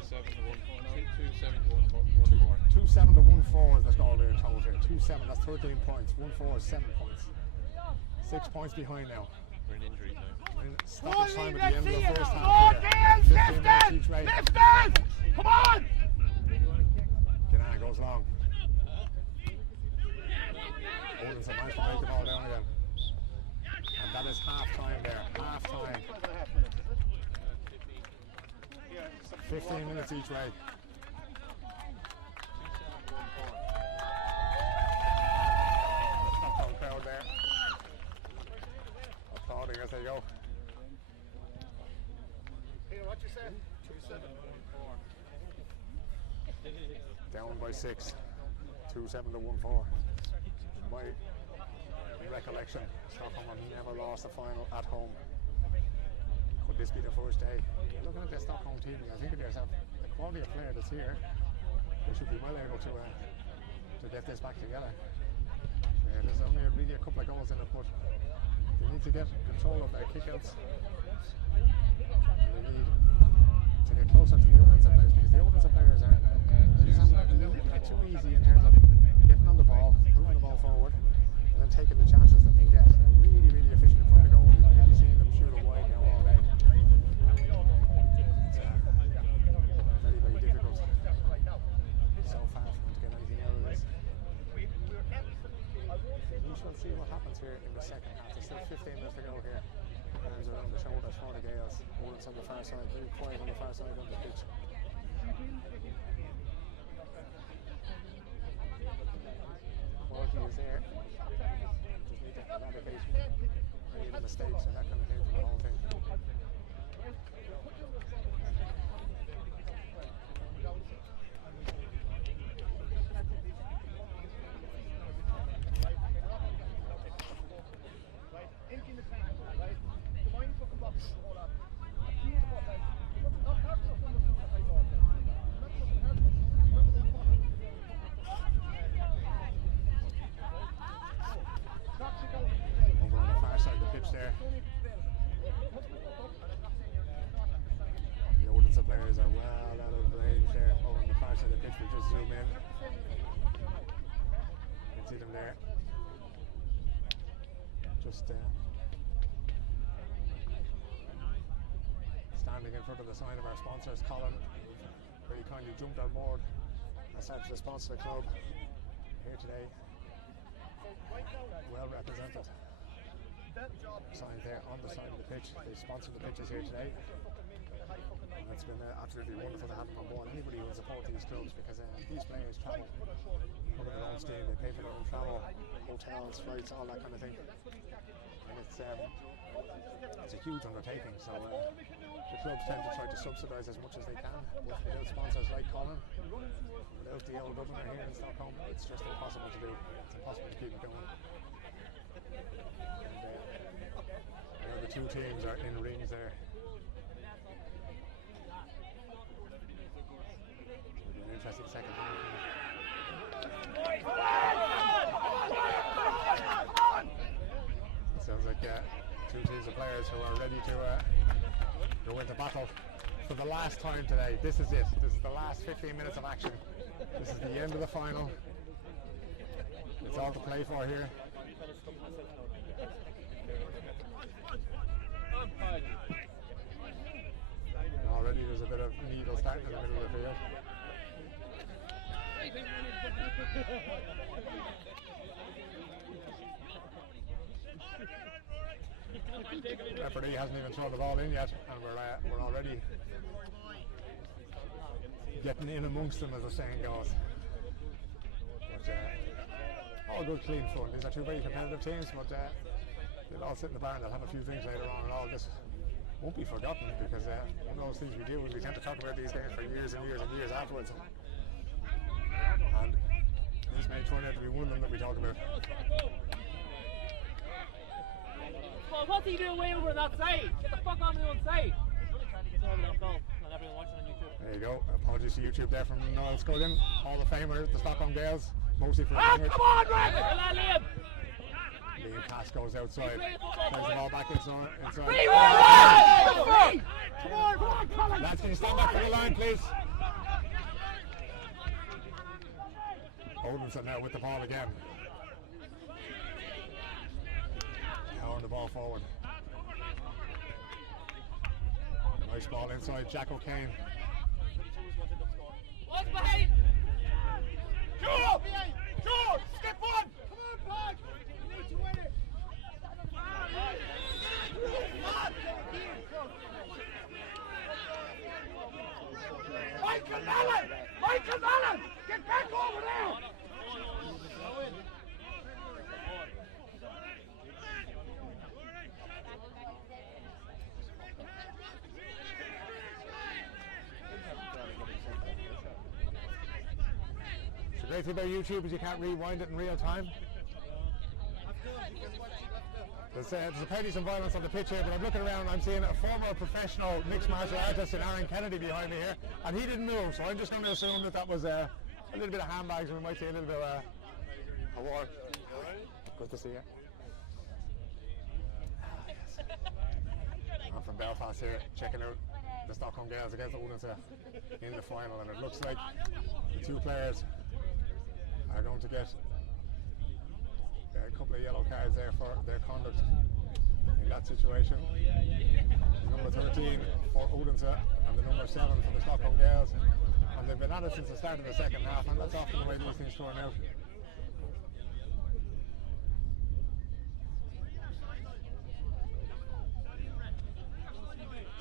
2-7 to 1-4. 2-7 to 1-4 is the score there in total here. 2-7, that's 13 points. 1-4 is 7 points. 6 points behind now. We're in injury time. We're in stoppage time at the end of the first half here. 15 minutes each way. Come on! Ganana goes long. Odins have managed to break the ball down again. And that is half time there. Half time. 15 minutes each way. Stockholm crowd there. Applauding as they go. Peter, what you say? 2-7 1-4. Down by 6. 2-7 to 1-4. My recollection, Stockholm have never lost a final at home. Could this be the first day? Looking at the Stockholm team, I think to yourself, the quality of player that's here, they should be well able to get this back together. Yeah, there's only really a couple of goals in it, but they need to get control of their kickouts. And they need to get closer to the offensive players, because the offensive players are a little bit too easy in terms of getting on the ball, moving the ball forward, and then taking the chances that they get. They're really, really efficient in front of goal. You've really seen them shoot it wide now all day. It's very, very difficult so far for them to get anything out of this. We shall see what happens here in the second half. There's still 15 minutes to go here. Hands around the shoulders for the Gales. Odin's on the far side, very quiet on the far side of the pitch. Quality is there. Just need to eradicate any of the mistakes and that kind of thing from the whole thing. Over on the far side of the pitch there, just zoom in. You can see them there. Just standing in front of the sign of our sponsors, Colin, very kindly jumped on board and sent to the sponsor club here today. Well represented. Signs there on the side of the pitch. They sponsored the pitches here today. And it's been absolutely wonderful to have them on board. Anybody who will support these clubs, because these players travel under their own steam. They pay for their own travel, hotels, flights, all that kind of thing. And it's a huge undertaking. So the clubs tend to try to subsidise as much as they can. Without sponsors like Colin, without the old governor here in Stockholm, it's just impossible to do. It's impossible to keep it going. And the two teams are in rings there. An interesting second half. It sounds like two teams of players who are ready to go into battle for the last time today. This is it. This is the last 15 minutes of action. This is the end of the final. It's all to play for here. Already there's a bit of needle starting in the middle of the field. The referee hasn't even thrown the ball in yet, and we're already getting in amongst them, as the saying goes. But all good, clean fun. These are two very competitive teams, but they'll all sit in the bar and they'll have a few drinks later on, and all this won't be forgotten, because one of those things we do is we tend to talk about these games for years and years and years afterwards. And this may turn out to be one of them that we talk about. Well, what do you do way over that side? Get the fuck on the other side. Trying to get over that goal, and everyone watching on YouTube. There you go. Apologies to YouTube there from Noel Scullion, Hall of Famer, the Stockholm Gaels, mostly for Come on, Red! Liam! The pass goes outside. Plays the ball back inside. Come on, Colin! Lads, can you stand back for the line, please? Odinson now with the ball again. Throwing the ball forward. Nice ball inside, Jack O'Kane. What's behind? Joe! Joe! Skip one! Come on, Pog! You need to win it! Michael Allen! Michael Allen! Get back over there! The great thing about YouTube is you can't rewind it in real time. There's apparently some violence on the pitch here, but I'm looking around and I'm seeing a former professional mixed martial artist in Aaron Kennedy behind me here, and he didn't move, so I'm just going to assume that was a little bit of handbags, and we might see a little bit of a war. Good to see you. Yes. I'm from Belfast here, checking out the Stockholm Gaels against the Odense in the final, and it looks like the two players are going to get a couple of yellow cards there for their conduct in that situation. Number 13 for Odense and the number 7 for the Stockholm Gaels, and they've been at it since the start of the second half, and that's often the way these things turn out.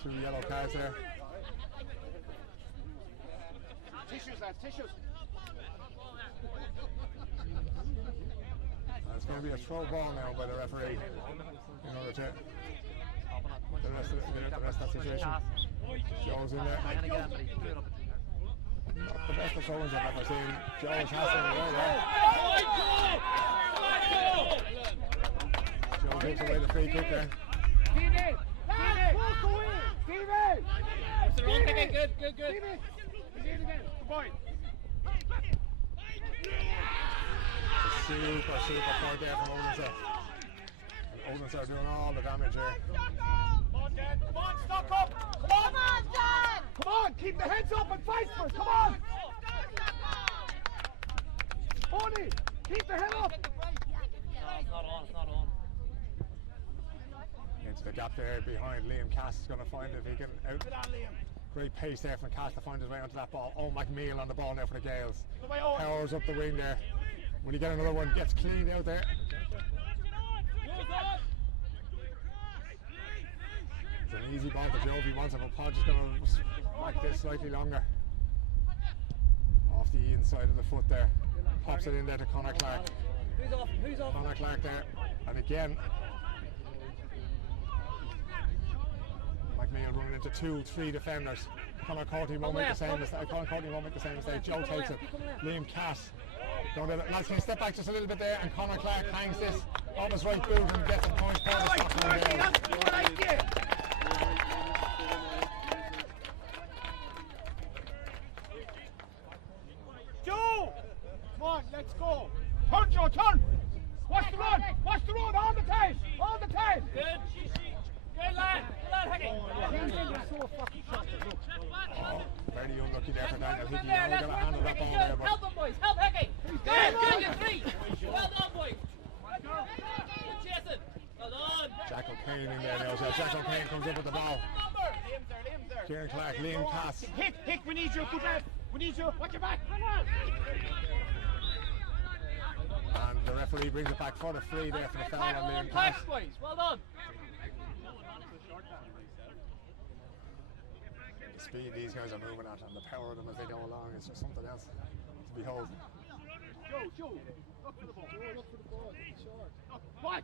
Two yellow cards there. Tissues, lads, tissues. It's going to be a throw ball now by the referee in order to the rest of that situation. Joe's in there. Not the best of throw-ins I've ever seen. Joe's hassling away there. Joe takes away the free kick there. Good. Super point there from Odense. And Odense are doing all the damage here. Come on, Dan. Come on, Stockholm. Come on, Dan. Come on, keep the heads up and fight for it. Come on. Keep the head up. It's not on, it's not on. Into the gap there behind Liam Cass is going to find if he can out. Great pace there from Cass to find his way onto that ball. Oh, McNeil on the ball now for the Gaels. Powers up the wing there. When you get another one, gets cleaned out there. It's an easy ball to Joe if he wants it, but Podge is going to whack this slightly longer. Off the inside of the foot there. Pops it in there to Conor Clark. Who's off? Who's off? Conor Clark there. And again, McNeil running into 2-3 defenders. Conor Courtney won't make the same mistake. Conor Courtney won't make the same mistake. Joe takes it. Liam Cass. Don't let it. Lads, can you step back just a little bit there? And Conor Clark hangs this on his right boot and gets a point for the Stockholm GAA. Joe! Come on, let's go. Turn, Joe, turn. Watch the road. Watch the road all the time. All the time. Good. Good lad. Good lad, Hickey. Oh, very unlucky there for Daniel Hickey. Now we're going to handle that ball there. Help them, boys. Help Hickey. Good, you three. Well done, boys. Good chasing. Well done. Jack O'Kane in there now. So Jack O'Kane comes up with the ball. Kieran Clark, Liam Cass. Hick, we need you. Good lad. We need you. Watch your back. Come on. And the referee brings it back for the free there for the foul on Liam Cass. Boys. Well done. The speed these guys are moving at and the power of them as they go along is just something else to behold. Joe, look for the ball. Look for the ball. Short. Watch.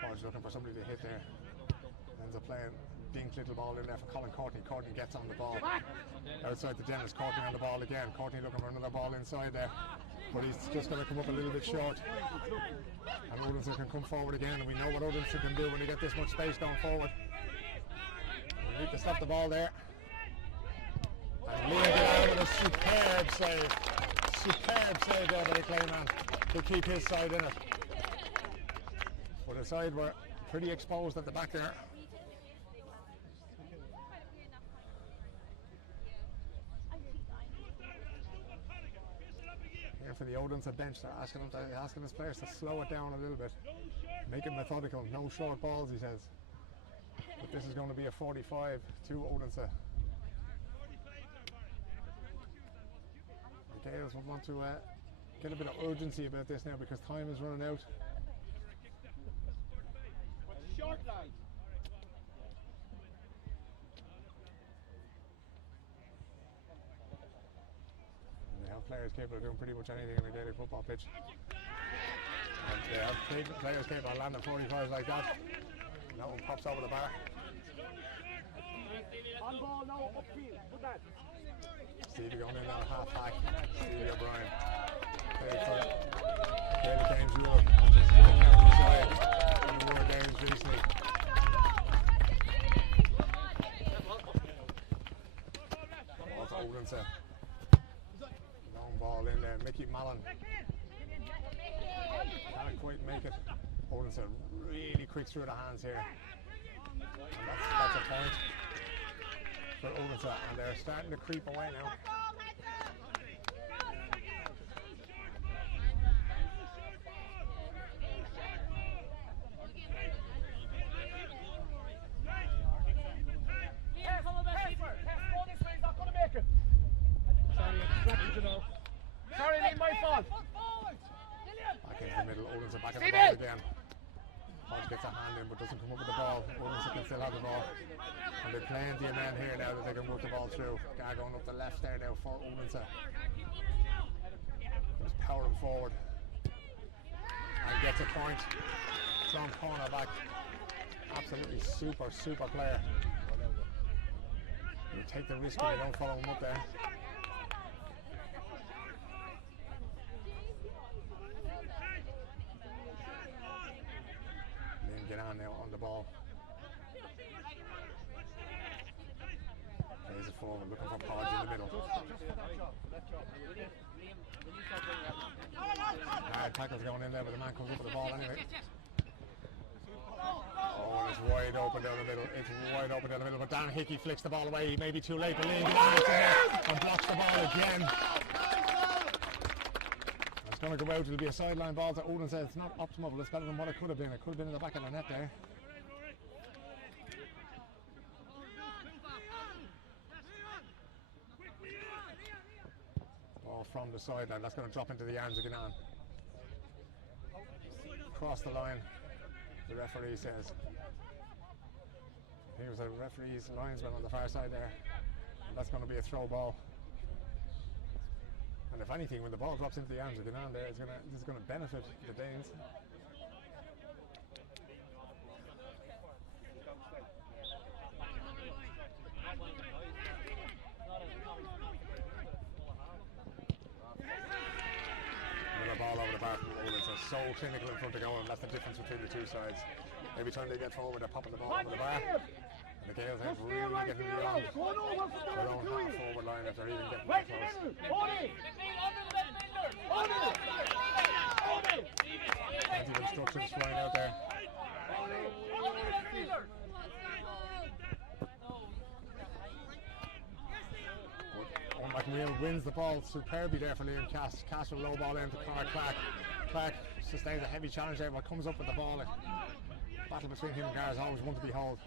Podge looking for somebody to hit there. Ends up playing dink little ball in there for Colin Courtney. Courtney gets on the ball. Outside the Dennis, Courtney on the ball again. Courtney looking for another ball inside there. But he's just going to come up a little bit short. And Odinson can come forward again, and we know what Odinson can do when you get this much space going forward. We need to stop the ball there. And Liam Gallagher with a superb save. Superb save there by the Clayman to keep his side in it. But the side were pretty exposed at the back there. Here for the Odinson bench, they're asking his players to slow it down a little bit. Make it methodical, no short balls, he says. But this is going to be a 45 to Odinson. The Gaels will want to get a bit of urgency about this now because time is running out. Short line. They have players capable of doing pretty much anything on a Gaelic football pitch. And they have players capable of landing 45s like that. And that one pops over the bar. On ball now, upfield. Good lad. Stevie going in on a half back. Stevie O'Brien. Played for Gaelic Games Europe, which is the county side in the World Games recently. Also Odinson. Long ball in there. Mickey Mallon. Can't quite make it. Odinson really quick through the hands here. And that's a point for Odinson, and they're starting to creep away now. Sorry, it ain't my fault. Back into the middle, Odinson back in the ball again. Hodge gets a hand in but doesn't come up with the ball. Odinson can still have the ball. And they're plenty of men here now that they can move the ball through. Guy going up the left there now for Odinson. Just power him forward. And gets a point. Strong corner back. Absolutely super player. You take the risk when you don't follow him up there. Get on now on the ball. Plays it forward, looking for Podge in the middle. Tackle's going in there, but the man comes up with the ball anyway. Oh, it's wide open down the middle. It's wide open down the middle, but Dan Hickey flicks the ball away. He may be too late, but Liam gets there and blocks the ball again. It's going to go out. It'll be a sideline ball. Odin says it's not optimal, but it's better than what it could have been. It could have been in the back of the net there. Ball from the sideline. That's going to drop into the arms of Ganan. Cross the line, the referee says. He was a referee's linesman on the far side there. And that's going to be a throw ball. And if anything, when the ball drops into the arms of Ganan there, this is going to benefit the Danes. Another ball over the bar from Roland, so clinical in front of goal, and that's the difference between the two sides. Every time they get forward, they're popping the ball over the bar. And the Gaels ain't really getting beyond their own half forward line if they're even getting that close. Plenty of instructions flying out there. McNeil wins the ball superbly there for Liam Cass. Cass will low ball into Conor Clark. Clark sustains a heavy challenge there, but comes up with the ball. Battle between him and Gar is always one to behold.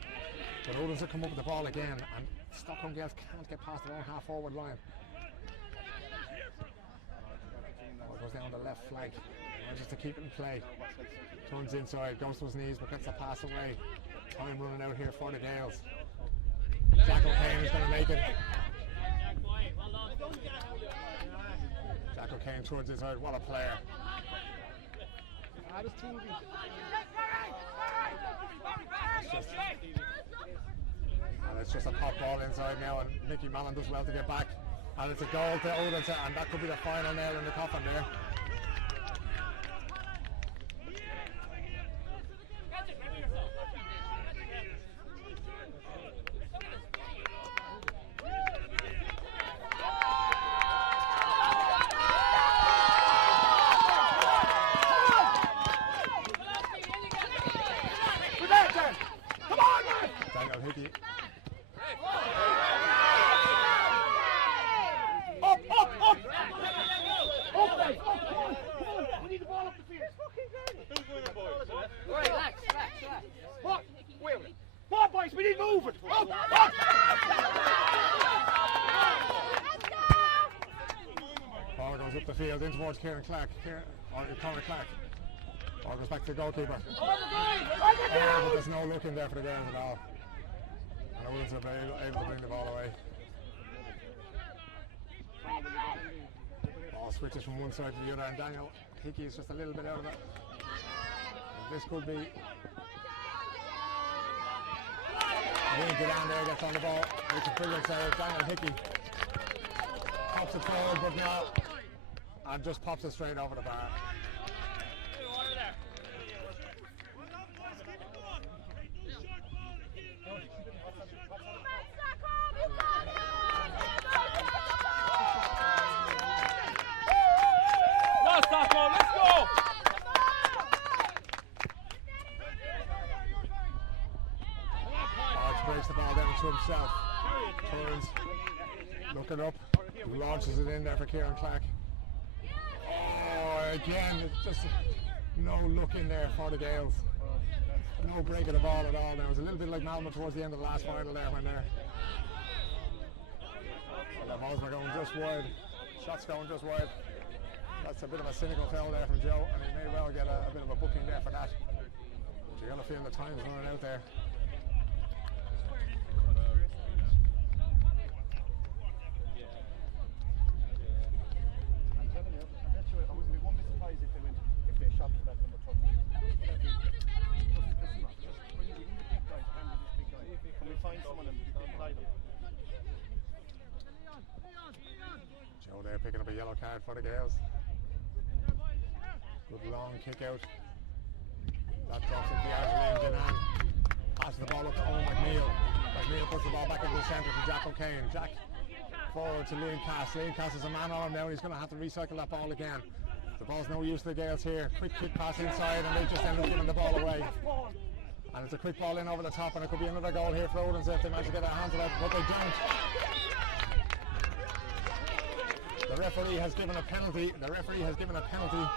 But Odins will come up with the ball again, and Stockholm Gaels can't get past their own half forward line. Ball goes down the left flank, manages to keep it in play. Turns inside, goes to his knees, but gets the pass away. Time running out here for the Gaels. Jack O'Kane is going to make it. Jack O'Kane towards his side, what a player. It's just a pop ball inside now, and Mickey Mallon does well to get back. And it's a goal to Odin, and that could be the final nail in the coffin there. Towards Kieran Clark, Conor Clark. Ball goes back to the goalkeeper. But there's no look in there for the Gaels at all. And Owens will be able to bring the ball away. Ball switches from one side to the other, and Daniel Hickey is just a little bit out of it. And this could be. Won't get down there, gets on the ball. It's a brilliant save. Daniel Hickey pops it forward, but not. And just pops it straight over the bar. Stockholm, let's go! Arch breaks the ball down to himself. Turns, looking up, launches it in there for Kieran Clark. Oh, again, it's just no look in there for the Gaels. No break of the ball at all. Now it was a little bit like Malmö towards the end of the last final there when they're. Well, the balls were going just wide. Shots going just wide. That's a bit of a cynical foul there from Joe, and he may well get a bit of a booking there for that. But you got a feeling the time's running out there. Joe there picking up a yellow card for the Gaels. Good long kick out. That drops into the arms of Ganan. Passes the ball up to Owen McNeil. McNeil puts the ball back into the centre to Jack O'Kane. Jack forward to Liam Cass. Liam Cass is a man on him now, and he's going to have to recycle that ball again. The ball's no use to the Gaels here. Quick kick pass inside, and they just end up giving the ball away. And it's a quick ball in over the top, and it could be another goal here for Odins if they manage to get their hands on it, but they don't. The referee has given a penalty. The referee has given a penalty.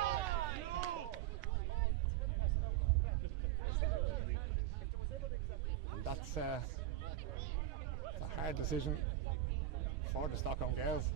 And that's a hard decision for the Stockholm Gaels.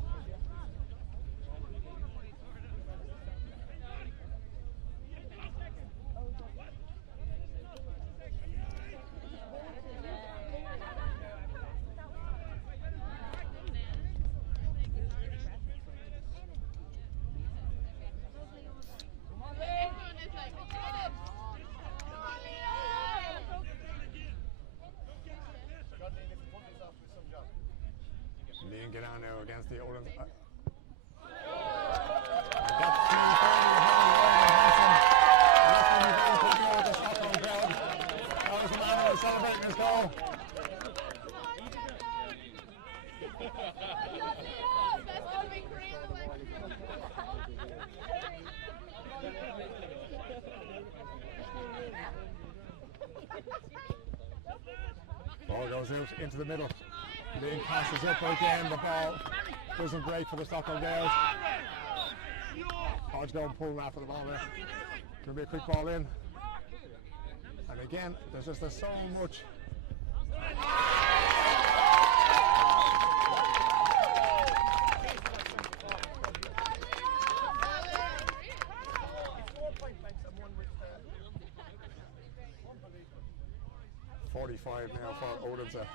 Liam get on now against the Odins. That was the man who was celebrating his goal. Ball goes out into the middle. Liam passes up again. The ball doesn't break for the Stockholm Gaels. Hodge going pulling after the ball there. Going to be a quick ball in. And again, there's just so much. .45 now for Odense.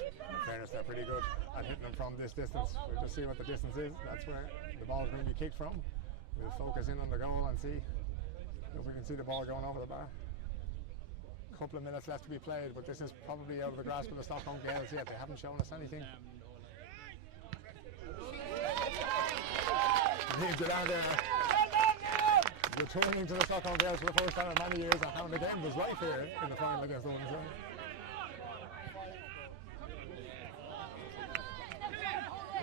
In fairness, they're pretty good at hitting them from this distance. We'll just see what the distance is. That's where the ball is going to be kicked from. We'll focus in on the goal and see if we can see the ball going over the bar. A couple of minutes left to be played, but this is probably out of the grasp of the Stockholm Gaels yet. They haven't shown us anything. Leads it down there now. Returning to the Stockholm Gaels for the first time in many years, and having the game was life here in the final against Odense.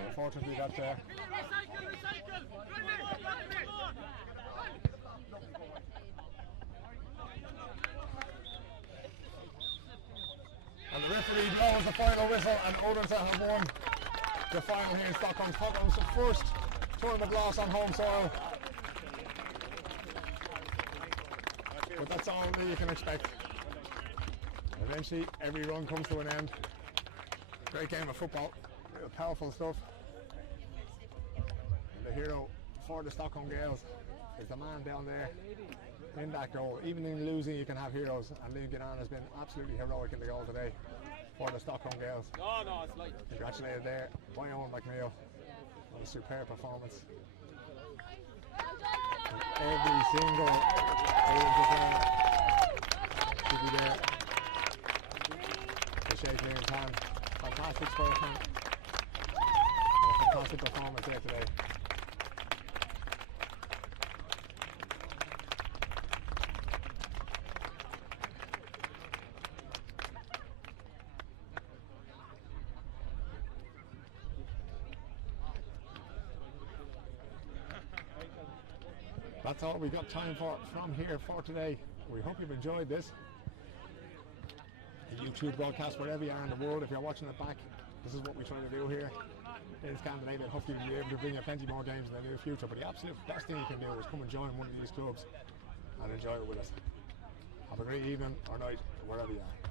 Unfortunately, that and the referee blows the final whistle, and Odense have won the final here in Stockholm. Stockholm's first tournament loss on home soil. But that's all that you can expect. Eventually, every run comes to an end. Great game of football, real powerful stuff. And the hero for the Stockholm Gaels is the man down there in that goal. Even in losing, you can have heroes, and Liam Gannon has been absolutely heroic in the goal today for the Stockholm Gaels. No, it's like Congratulated there by Owen McNeil on a superb performance. And every single player should be there to shake Liam's hand. Fantastic sportsman. A fantastic performance there today. That's all we got time for from here for today. We hope you've enjoyed this. The YouTube broadcast, wherever you are in the world, if you're watching it back, this is what we try to do here in Scandinavia. Hopefully we'll be able to bring you plenty more games in the near future. But the absolute best thing you can do is come and join one of these clubs and enjoy it with us. Have a great evening or night, wherever you are.